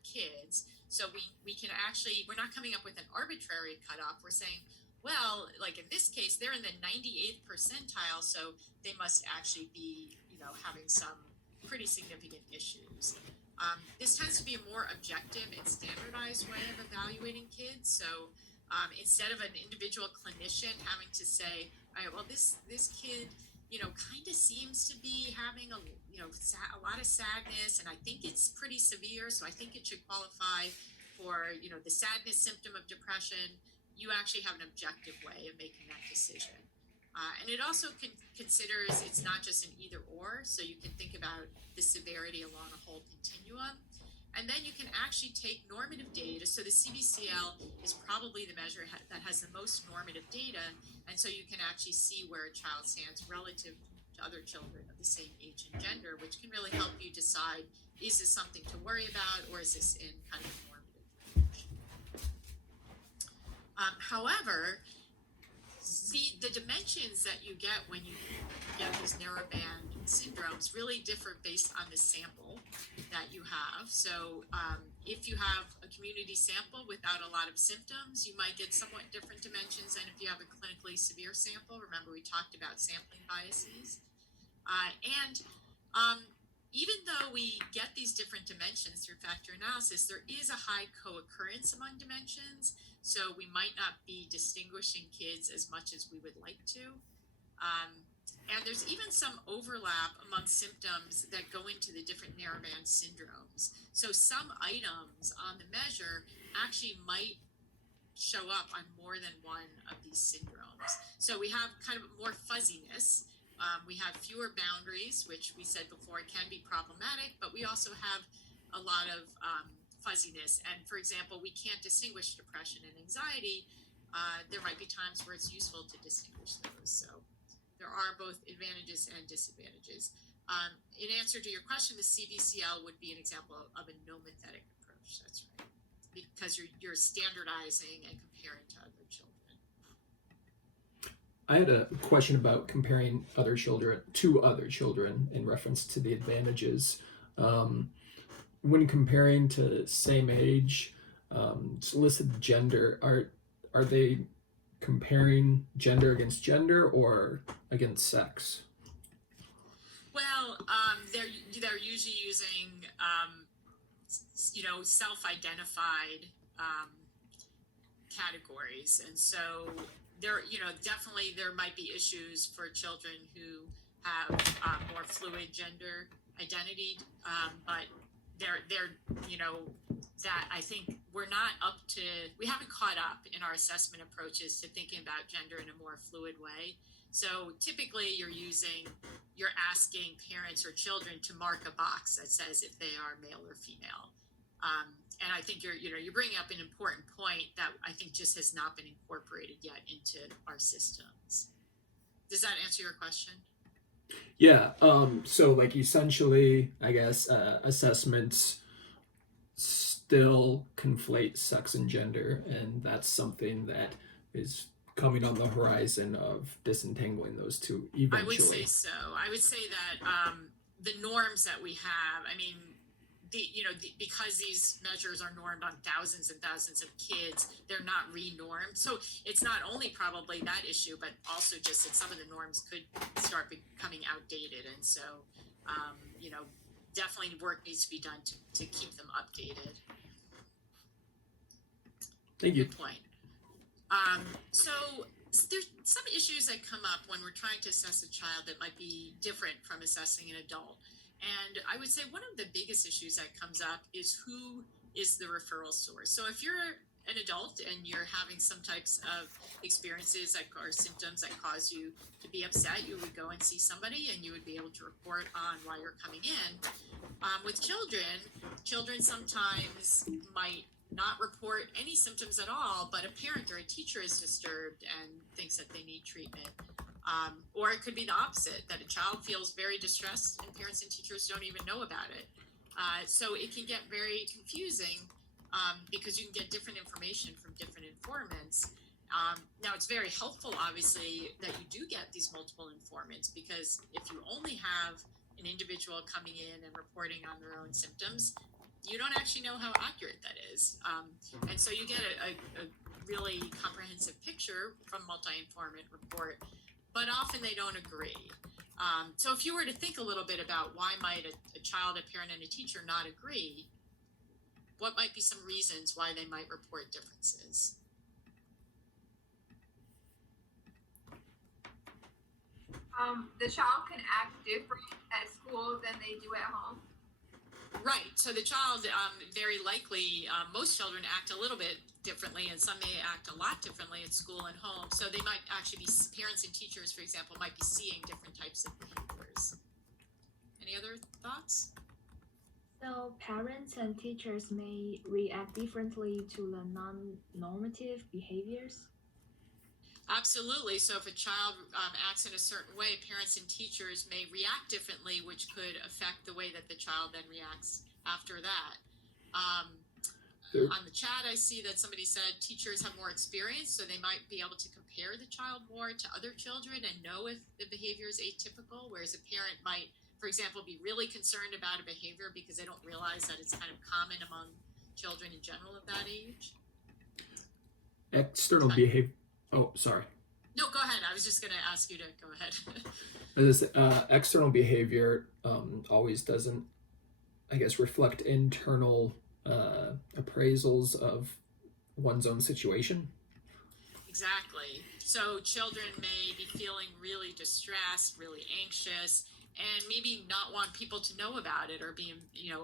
kids? So we can actually, we're not coming up with an arbitrary cutoff. We're saying, well, like in this case, they're in the 98th percentile, so they must actually be, having some pretty significant issues. This tends to be a more objective and standardized way of evaluating kids. So instead of an individual clinician having to say, all right, well, this kid, kind of seems to be having a lot of sadness, and I think it's pretty severe, so I think it should qualify for, the sadness symptom of depression. You actually have an objective way of making that decision. And it also considers it's not just an either or, so you can think about the severity along a whole continuum. And then you can actually take normative data. So the CBCL is probably the measure that has the most normative data, and so you can actually see where a child stands relative to other children of the same age and gender, which can really help you decide, is this something to worry about, or is this in kind of a normative range? However, the dimensions that you get when you get these narrowband syndromes really differ based on the sample that you have. So if you have a community sample without a lot of symptoms, you might get somewhat different dimensions than if you have a clinically severe sample. Remember, we talked about sampling biases. Even though we get these different dimensions through factor analysis, there is a high co-occurrence among dimensions. So we might not be distinguishing kids as much as we would like to. And there's even some overlap among symptoms that go into the different narrowband syndromes. So some items on the measure actually might show up on more than one of these syndromes. So we have kind of more fuzziness. We have fewer boundaries, which we said before can be problematic, but we also have a lot of fuzziness. And for example, we can't distinguish depression and anxiety. There might be times where it's useful to distinguish those. So there are both advantages and disadvantages. In answer to your question, the CBCL would be an example of a nomothetic approach. That's right, because you're standardizing and comparing to other children. I had a question about comparing other children to other children in reference to the advantages. When comparing to same age, listed gender, are they comparing gender against gender or against sex? Well, they're usually using self-identified categories, and so definitely there might be issues for children who have more fluid gender identity, but they're that I think we haven't caught up in our assessment approaches to thinking about gender in a more fluid way. So typically you're asking parents or children to mark a box that says if they are male or female. And I think you're bringing up an important point that I think just has not been incorporated yet into our systems. Does that answer your question? Yeah. So like essentially, I guess assessments still conflate sex and gender, and that's something that is coming on the horizon of disentangling those two eventually. I would say so. I would say that the norms that we have, I mean, because these measures are normed on thousands and thousands of kids, they're not re-normed. So it's not only probably that issue, but also just that some of the norms could start becoming outdated. And so, definitely work needs to be done to keep them updated. Thank you. Good point. So there's some issues that come up when we're trying to assess a child that might be different from assessing an adult. And I would say one of the biggest issues that comes up is who is the referral source. So if you're an adult and you're having some types of experiences or symptoms that cause you to be upset, you would go and see somebody and you would be able to report on why you're coming in. With children sometimes might not report any symptoms at all, but a parent or a teacher is disturbed and thinks that they need treatment. Or it could be the opposite, that a child feels very distressed and parents and teachers don't even know about it. So it can get very confusing because you can get different information from different informants. Now, it's very helpful, obviously, that you do get these multiple informants, because if you only have an individual coming in and reporting on their own symptoms, you don't actually know how accurate that is. And so you get a really comprehensive picture from multi-informant report, but often they don't agree. So if you were to think a little bit about why might a child, a parent, and a teacher not agree, what might be some reasons why they might report differences? The child can act different at school than they do at home. Right. So the child, very likely, most children act a little bit differently, and some may act a lot differently at school and home. So they might actually be, parents and teachers, for example, might be seeing different types of behaviors. Any other thoughts? So parents and teachers may react differently to the non-normative behaviors. Absolutely. So if a child acts in a certain way, parents and teachers may react differently, which could affect the way that the child then reacts after that. On the chat, I see that somebody said teachers have more experience, so they might be able to compare the child more to other children and know if the behavior is atypical, whereas a parent might, for example, be really concerned about a behavior because they don't realize that it's kind of common among children in general of that age. External behavior. Oh, sorry. No, go ahead. I was just going to ask you to go ahead. This external behavior always doesn't, I guess, reflect internal appraisals of one's own situation. Exactly. So children may be feeling really distressed, really anxious, and maybe not want people to know about it, or be,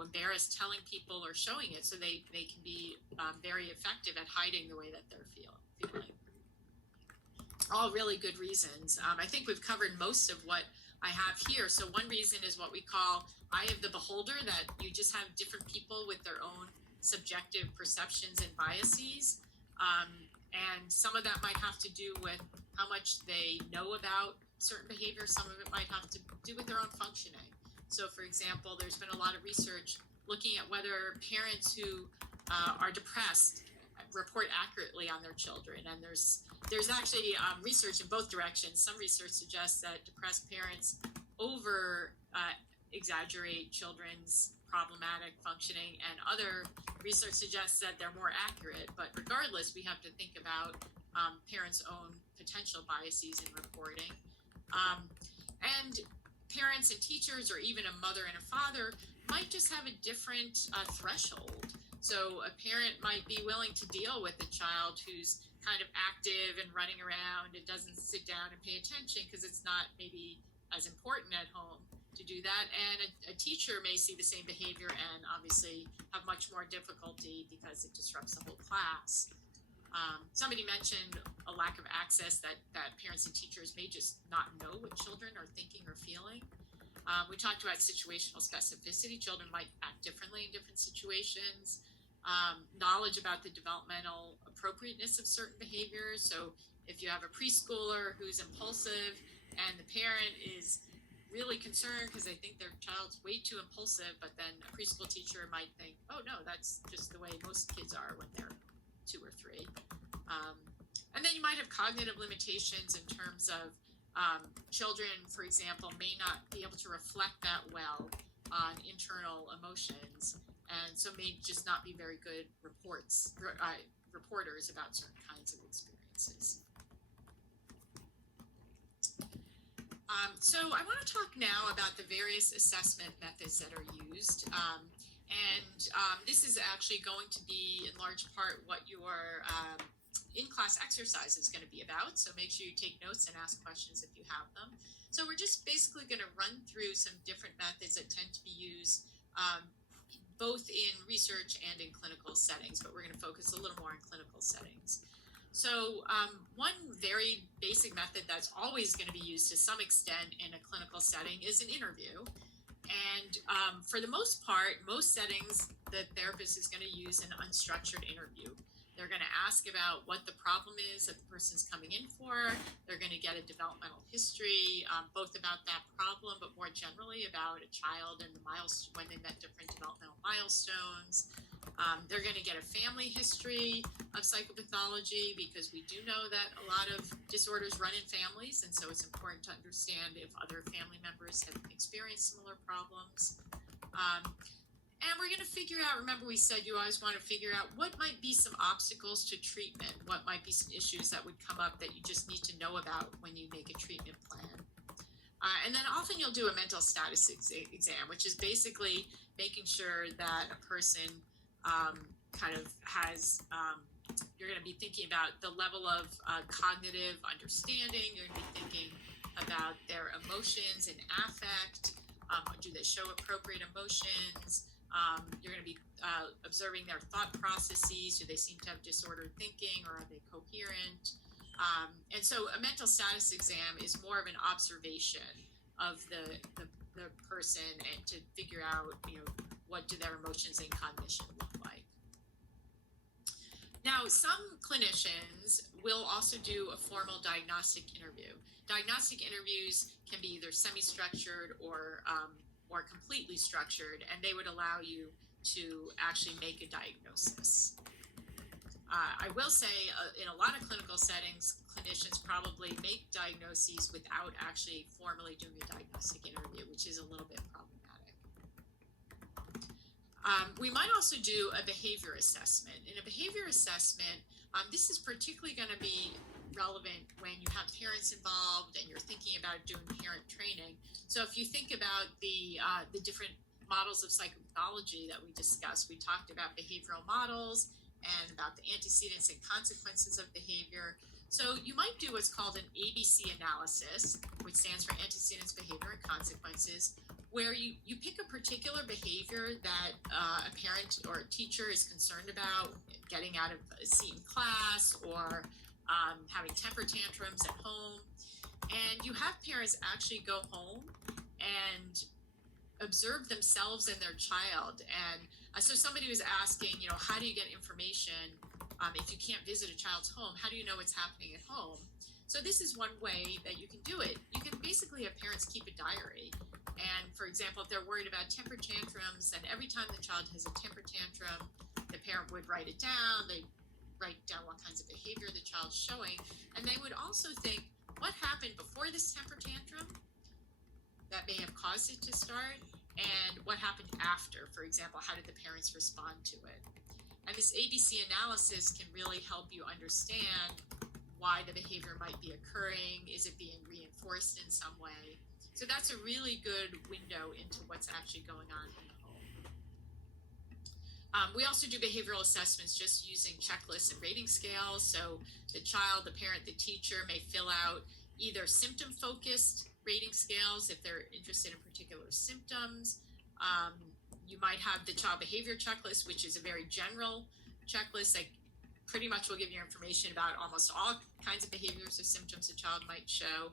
embarrassed telling people or showing it. So they can be very effective at hiding the way that they're feeling. All really good reasons. I think we've covered most of what I have here. So one reason is what we call eye of the beholder, that you just have different people with their own subjective perceptions and biases. And some of that might have to do with how much they know about certain behavior. Some of it might have to do with their own functioning. So for example, there's been a lot of research looking at whether parents who are depressed report accurately on their children. And there's actually research in both directions. Some research suggests that depressed parents over exaggerate children's problematic functioning, and other research suggests that they're more accurate. But regardless, we have to think about parents' own potential biases in reporting. And parents and teachers, or even a mother and a father, might just have a different threshold. So a parent might be willing to deal with a child who's kind of active and running around and doesn't sit down and pay attention because it's not maybe as important at home to do that. And a teacher may see the same behavior and obviously have much more difficulty because it disrupts the whole class. Somebody mentioned a lack of access, that parents and teachers may just not know what children are thinking or feeling. We talked about situational specificity. Children might act differently in different situations. Knowledge about the developmental appropriateness of certain behaviors. So if you have a preschooler who's impulsive and the parent is really concerned because they think their child's way too impulsive, but then a preschool teacher might think, oh no, that's just the way most kids are when they're 2 or 3. And then you might have cognitive limitations in terms of children, for example, may not be able to reflect that well on internal emotions, and so may just not be very good reporters about certain kinds of experiences. So I want to talk now about the various assessment methods that are used. This is actually going to be in large part what your in-class exercise is going to be about. So make sure you take notes and ask questions if you have them. So we're just basically going to run through some different methods that tend to be used both in research and in clinical settings, but we're going to focus a little more on clinical settings. So one very basic method that's always going to be used to some extent in a clinical setting is an interview. And for the most part, most settings, the therapist is going to use an unstructured interview. They're going to ask about what the problem is that the person's coming in for. They're going to get a developmental history, both about that problem, but more generally about a child and the when they met different developmental milestones. They're going to get a family history of psychopathology, because we do know that a lot of disorders run in families, and so it's important to understand if other family members have experienced similar problems. And we're going to figure out, remember we said you always want to figure out what might be some obstacles to treatment, what might be some issues that would come up that you just need to know about when you make a treatment plan. And then often you'll do a mental status exam, which is basically making sure that a person kind of has, you're going to be thinking about the level of cognitive understanding, you're going to be thinking about their emotions and affect, do they show appropriate emotions, you're going to be observing their thought processes, do they seem to have disordered thinking, or are they coherent? And so a mental status exam is more of an observation of the person, and to figure out, what do their emotions and cognition look like. Now, some clinicians will also do a formal diagnostic interview. Diagnostic interviews can be either semi-structured or completely structured, and they would allow you to actually make a diagnosis. I will say in a lot of clinical settings, clinicians probably make diagnoses without actually formally doing a diagnostic interview, which is a little bit problematic. We might also do a behavior assessment. In a behavior assessment, this is particularly going to be relevant when you have parents involved and you're thinking about doing parent training. So if you think about the different models of psychopathology that we discussed, we talked about behavioral models and about the antecedents and consequences of behavior. So you might do what's called an ABC analysis, which stands for antecedents, behavior, and consequences, where you pick a particular behavior that a parent or a teacher is concerned about, getting out of a seat in class or having temper tantrums at home. And you have parents actually go home and observe themselves and their child. And so somebody was asking, how do you get information if you can't visit a child's home? How do you know what's happening at home? So this is one way that you can do it. You can basically have parents keep a diary. And for example, if they're worried about temper tantrums, then every time the child has a temper tantrum, the parent would write it down. They write down what kinds of behavior the child's showing. And they would also think, what happened before this temper tantrum that may have caused it to start? And what happened after? For example, how did the parents respond to it? And this ABC analysis can really help you understand why the behavior might be occurring. Is it being reinforced in some way? So that's a really good window into what's actually going on in the home. We also do behavioral assessments just using checklists and rating scales. So the child, the parent, the teacher may fill out either symptom-focused rating scales if they're interested in particular symptoms. You might have the child behavior checklist, which is a very general checklist that pretty much will give you information about almost all kinds of behaviors or symptoms a child might show.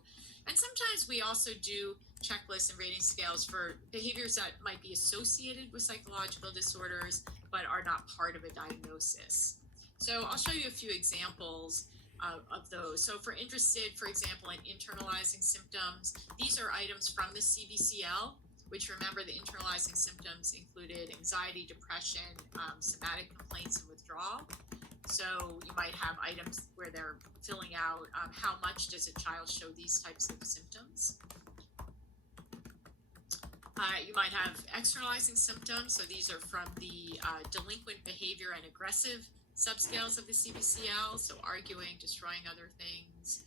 And sometimes we also do checklists and rating scales for behaviors that might be associated with psychological disorders, but are not part of a diagnosis. So I'll show you a few examples of those. So if we're interested, for example, in internalizing symptoms, these are items from the CBCL, which, remember, the internalizing symptoms included anxiety, depression, somatic complaints, and withdrawal. So you might have items where they're filling out how much does a child show these types of symptoms. You might have externalizing symptoms. So these are from the delinquent behavior and aggressive subscales of the CBCL. So arguing, destroying other things.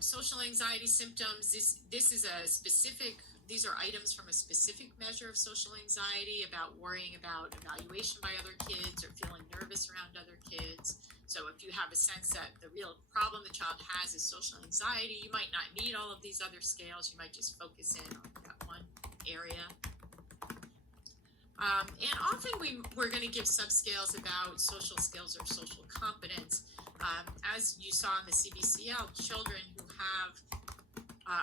Social anxiety symptoms. This is a specific. These are items from a specific measure of social anxiety, about worrying about evaluation by other kids or feeling nervous around other kids. So if you have a sense that the real problem the child has is social anxiety, you might not need all of these other scales. You might just focus in on that one area. And often we're going to give subscales about social skills or social competence. As you saw in the CBCL, children who have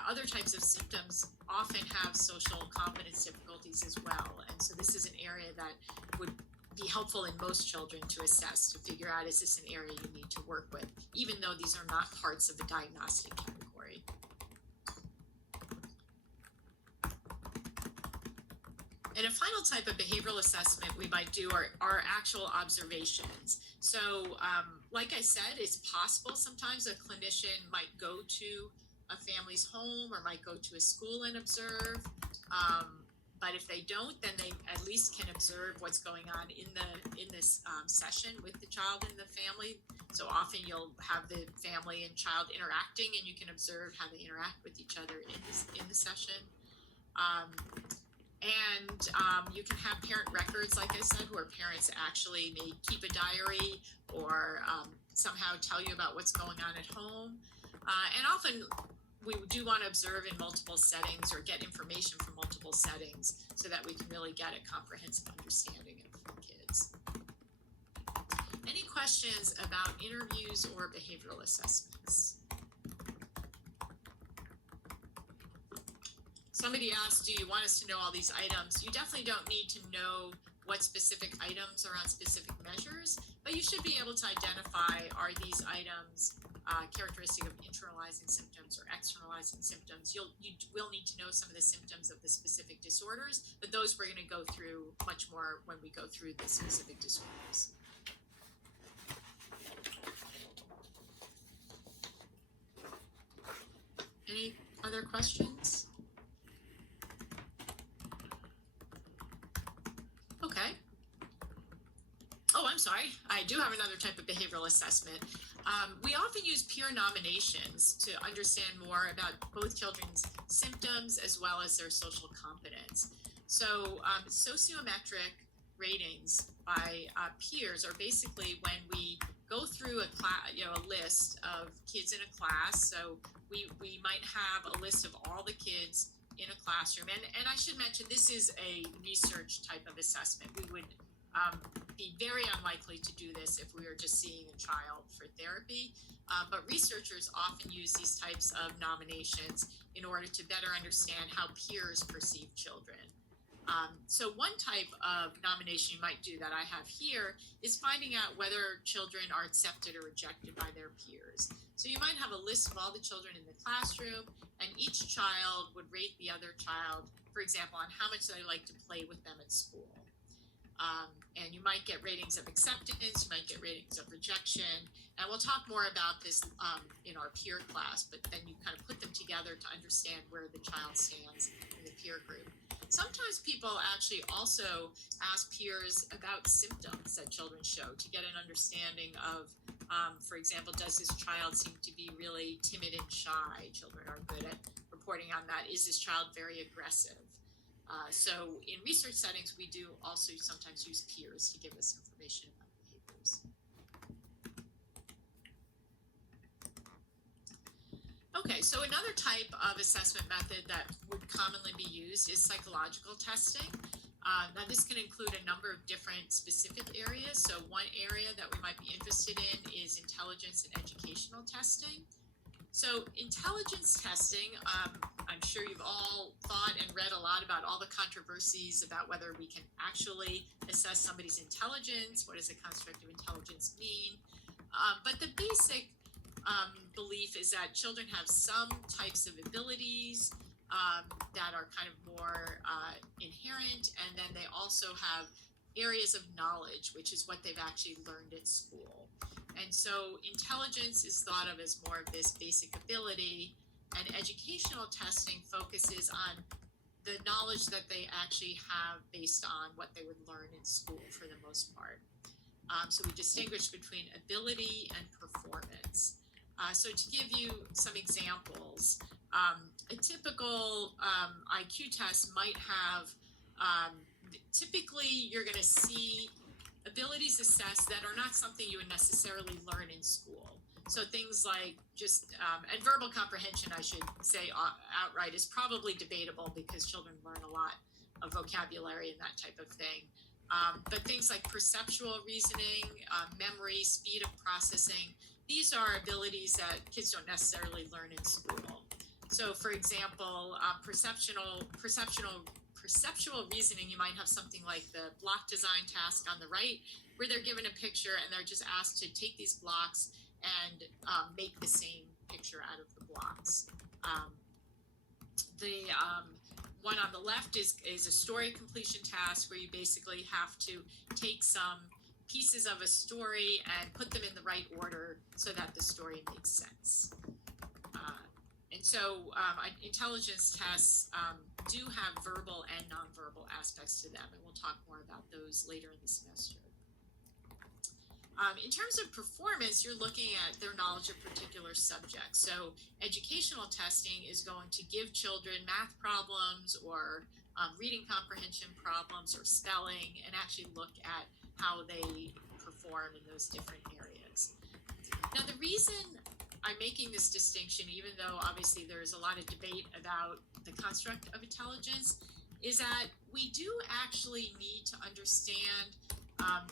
other types of symptoms often have social competence difficulties as well. And so this is an area that would be helpful in most children to assess, to figure out, is this an area you need to work with, even though these are not parts of the diagnostic category. And a final type of behavioral assessment we might do are actual observations. So like I said, it's possible sometimes a clinician might go to a family's home or might go to a school and observe. But if they don't, then they at least can observe what's going on in this session with the child and the family. So often you'll have the family and child interacting, and you can observe how they interact with each other in the session. You can have parent records, like I said, where parents actually may keep a diary or somehow tell you about what's going on at home. And often we do want to observe in multiple settings or get information from multiple settings so that we can really get a comprehensive understanding of kids. Any questions about interviews or behavioral assessments? Somebody asked, do you want us to know all these items? You definitely don't need to know what specific items are on specific measures, but you should be able to identify, are these items characteristic of internalizing symptoms or externalizing symptoms. You will need to know some of the symptoms of the specific disorders, but those we're going to go through much more when we go through the specific disorders. Any other questions? Okay. Oh, I'm sorry. I do have another type of behavioral assessment. We often use peer nominations to understand more about both children's symptoms as well as their social competence. So sociometric ratings by peers are basically when we go through a list of kids in a class. So we might have a list of all the kids in a classroom, and I should mention this is a research type of assessment. We would be very unlikely to do this if we were just seeing a child for therapy, but researchers often use these types of nominations in order to better understand how peers perceive children. So one type of nomination you might do that I have here is finding out whether children are accepted or rejected by their peers. So you might have a list of all the children in the classroom, and each child would rate the other child, for example, on how much they like to play with them at school. And you might get ratings of acceptance, you might get ratings of rejection, and we'll talk more about this in our peer class, but then you kind of put them together to understand where the child stands in the peer group. Sometimes people actually also ask peers about symptoms that children show to get an understanding of, for example, does this child seem to be really timid and shy? Children are good at reporting on that. Is this child very aggressive? So in research settings, we do also sometimes use peers to give us information about behaviors. Okay, so another type of assessment method that would commonly be used is psychological testing. Now this can include a number of different specific areas. So one area that we might be interested in is intelligence and educational testing. So intelligence testing, I'm sure you've all thought and read a lot about all the controversies about whether we can actually assess somebody's intelligence. What does a construct of intelligence mean? But the basic belief is that children have some types of abilities that are kind of more inherent, and then they also have areas of knowledge, which is what they've actually learned at school. And so intelligence is thought of as more of this basic ability, and educational testing focuses on the knowledge that they actually have based on what they would learn in school for the most part. So we distinguish between ability and performance. So to give you some examples, a typical IQ test might have, typically you're going to see abilities assessed that are not something you would necessarily learn in school. So things like just, and verbal comprehension, I should say outright, is probably debatable because children learn a lot of vocabulary and that type of thing. But things like perceptual reasoning, memory, speed of processing, these are abilities that kids don't necessarily learn in school. So for example, perceptual reasoning, you might have something like the block design task on the right, where they're given a picture and they're just asked to take these blocks and make the same picture out of the blocks. The one on the left is a story completion task, where you basically have to take some pieces of a story and put them in the right order so that the story makes sense. And so intelligence tests do have verbal and nonverbal aspects to them, and we'll talk more about those later in the semester. In terms of performance, you're looking at their knowledge of particular subjects. So educational testing is going to give children math problems or reading comprehension problems or spelling, and actually look at how they perform in those different areas. Now, the reason I'm making this distinction, even though obviously there's a lot of debate about the construct of intelligence, is that we do actually need to understand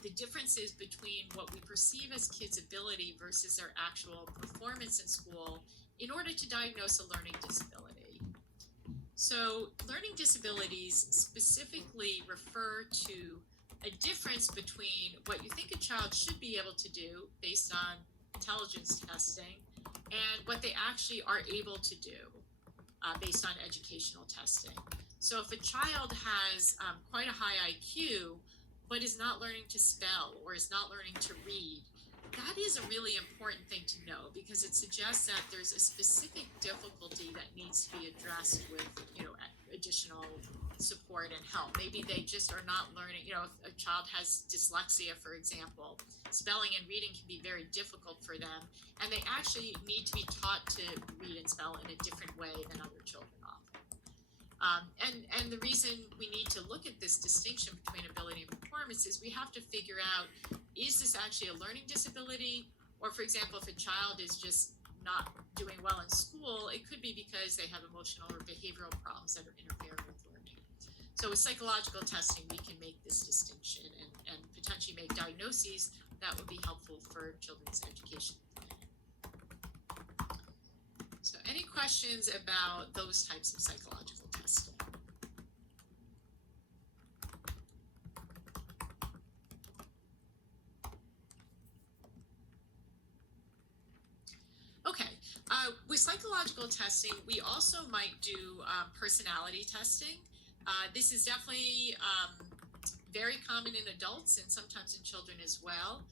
the differences between what we perceive as kids' ability versus their actual performance in school in order to diagnose a learning disability. So learning disabilities specifically refer to a difference between what you think a child should be able to do based on intelligence testing and what they actually are able to do based on educational testing. So if a child has quite a high IQ, but is not learning to spell or is not learning to read, that is a really important thing to know, because it suggests that there's a specific difficulty that needs to be addressed with, additional support and help. Maybe they just are not learning, if a child has dyslexia, for example, spelling and reading can be very difficult for them, and they actually need to be taught to read and spell in a different way than other children often. And the reason we need to look at this distinction between ability and performance is we have to figure out, is this actually a learning disability? Or for example, if a child is just not doing well in school, it could be because they have emotional or behavioral problems that are interfering with learning. So with psychological testing, we can make this distinction and potentially make diagnoses that would be helpful for children's education planning. So any questions about those types of psychological testing? Okay, with psychological testing, we also might do personality testing. This is definitely very common in adults and sometimes in children as well.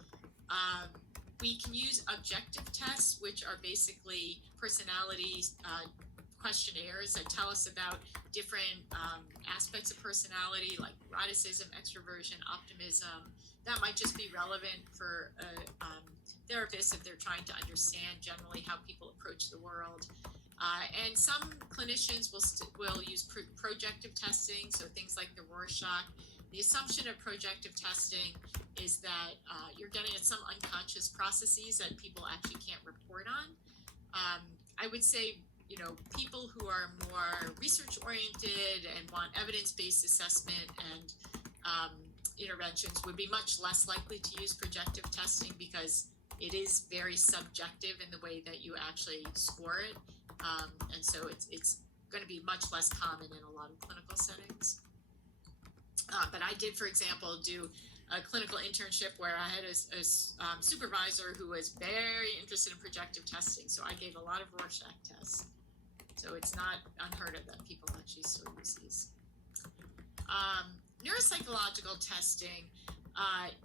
We can use objective tests, which are basically personality questionnaires that tell us about different aspects of personality, like neuroticism, extroversion, optimism. That might just be relevant for a therapist if they're trying to understand generally how people approach the world. And some clinicians will use projective testing, so things like the Rorschach. The assumption of projective testing is that you're getting at some unconscious processes that people actually can't report on. I would say, you know, people who are more research oriented and want evidence-based assessment and interventions would be much less likely to use projective testing because it is very subjective in the way that you actually score it. And so it's going to be much less common in a lot of clinical settings. But I did, for example, do a clinical internship where I had a supervisor who was very interested in projective testing. So I gave a lot of Rorschach tests. So it's not unheard of that people actually still use these. Neuropsychological testing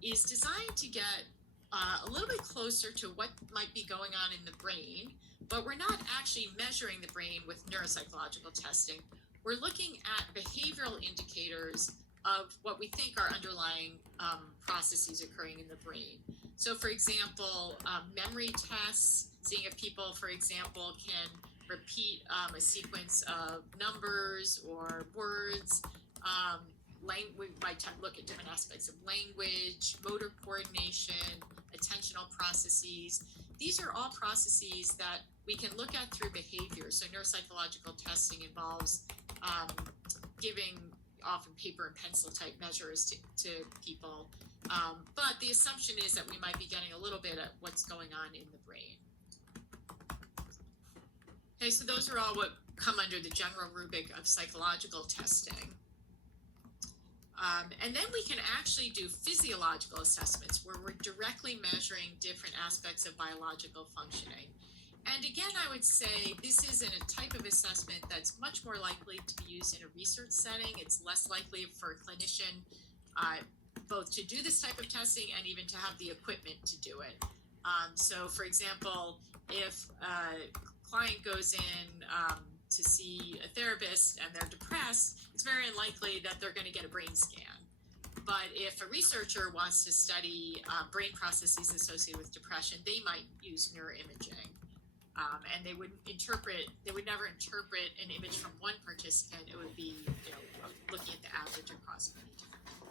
is designed to get a little bit closer to what might be going on in the brain, but we're not actually measuring the brain with neuropsychological testing. We're looking at behavioral indicators of what we think are underlying processes occurring in the brain. So for example, memory tests, seeing if people, for example, can repeat a sequence of numbers or words. We might look at different aspects of language, motor coordination, attentional processes. These are all processes that we can look at through behavior. So neuropsychological testing involves giving often paper and pencil type measures to people. But the assumption is that we might be getting a little bit of what's going on in the brain. Okay, so those are all what come under the general rubric of psychological testing. And then we can actually do physiological assessments where we're directly measuring different aspects of biological functioning. And again, I would say this is a type of assessment that's much more likely to be used in a research setting. It's less likely for a clinician both to do this type of testing and even to have the equipment to do it. So for example, if a client goes in to see a therapist and they're depressed, it's very unlikely that they're going to get a brain scan. But if a researcher wants to study brain processes associated with depression, they might use neuroimaging. And they would never interpret an image from one participant. It would be, you know, looking at the average across many different people.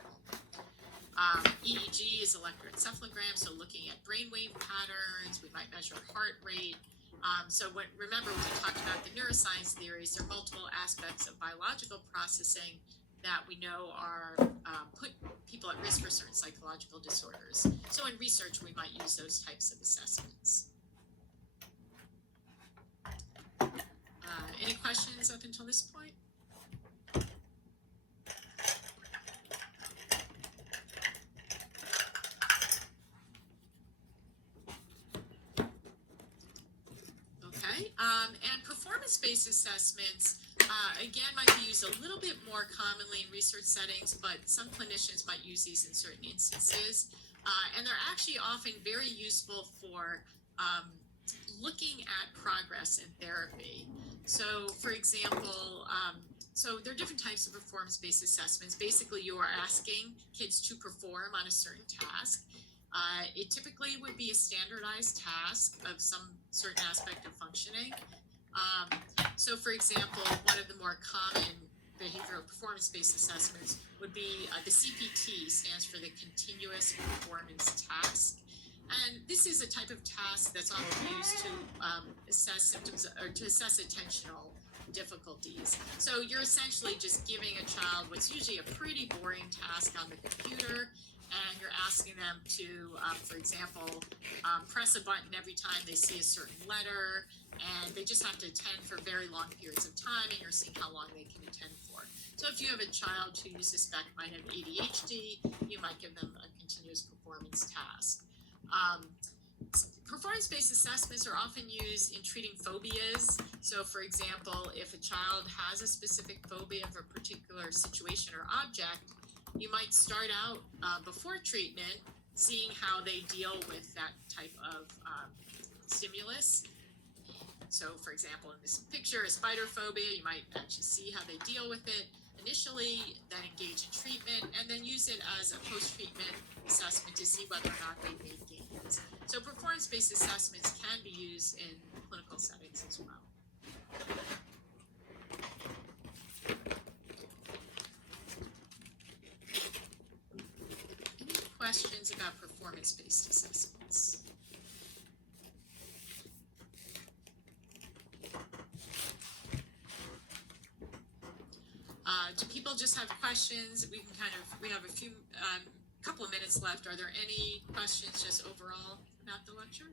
EEG is electroencephalogram, so looking at brainwave patterns. We might measure heart rate. Remember when we talked about the neuroscience theories, there are multiple aspects of biological processing that we know are put people at risk for certain psychological disorders. So in research, we might use those types of assessments. Any questions up until this point? Okay, and performance-based assessments, again, might be used a little bit more commonly in research settings, but some clinicians might use these in certain instances. And they're actually often very useful for looking at progress in therapy. So, for example, so there are different types of performance-based assessments. Basically, you are asking kids to perform on a certain task. It typically would be a standardized task of some certain aspect of functioning. So, for example, one of the more common behavioral performance-based assessments would be the CPT, stands for the Continuous Performance Task. And this is a type of task that's often used to assess symptoms or to assess attentional difficulties. So you're essentially just giving a child what's usually a pretty boring task on the computer, and you're asking them to, for example, press a button every time they see a certain letter, and they just have to attend for very long periods of time, and you're seeing how long they can attend for. So if you have a child who you suspect might have ADHD, you might give them a continuous performance task. Performance-based assessments are often used in treating phobias. So for example, if a child has a specific phobia of a particular situation or object, you might start out before treatment seeing how they deal with that type of stimulus. So for example, in this picture, a spider phobia, you might actually see how they deal with it initially, then engage in treatment, and then use it as a post-treatment assessment to see whether or not they made gains. So performance-based assessments can be used in clinical settings as well. Any questions about performance-based assessments? Do people just have questions? We have a couple of minutes left. Are there any questions just overall about the lecture?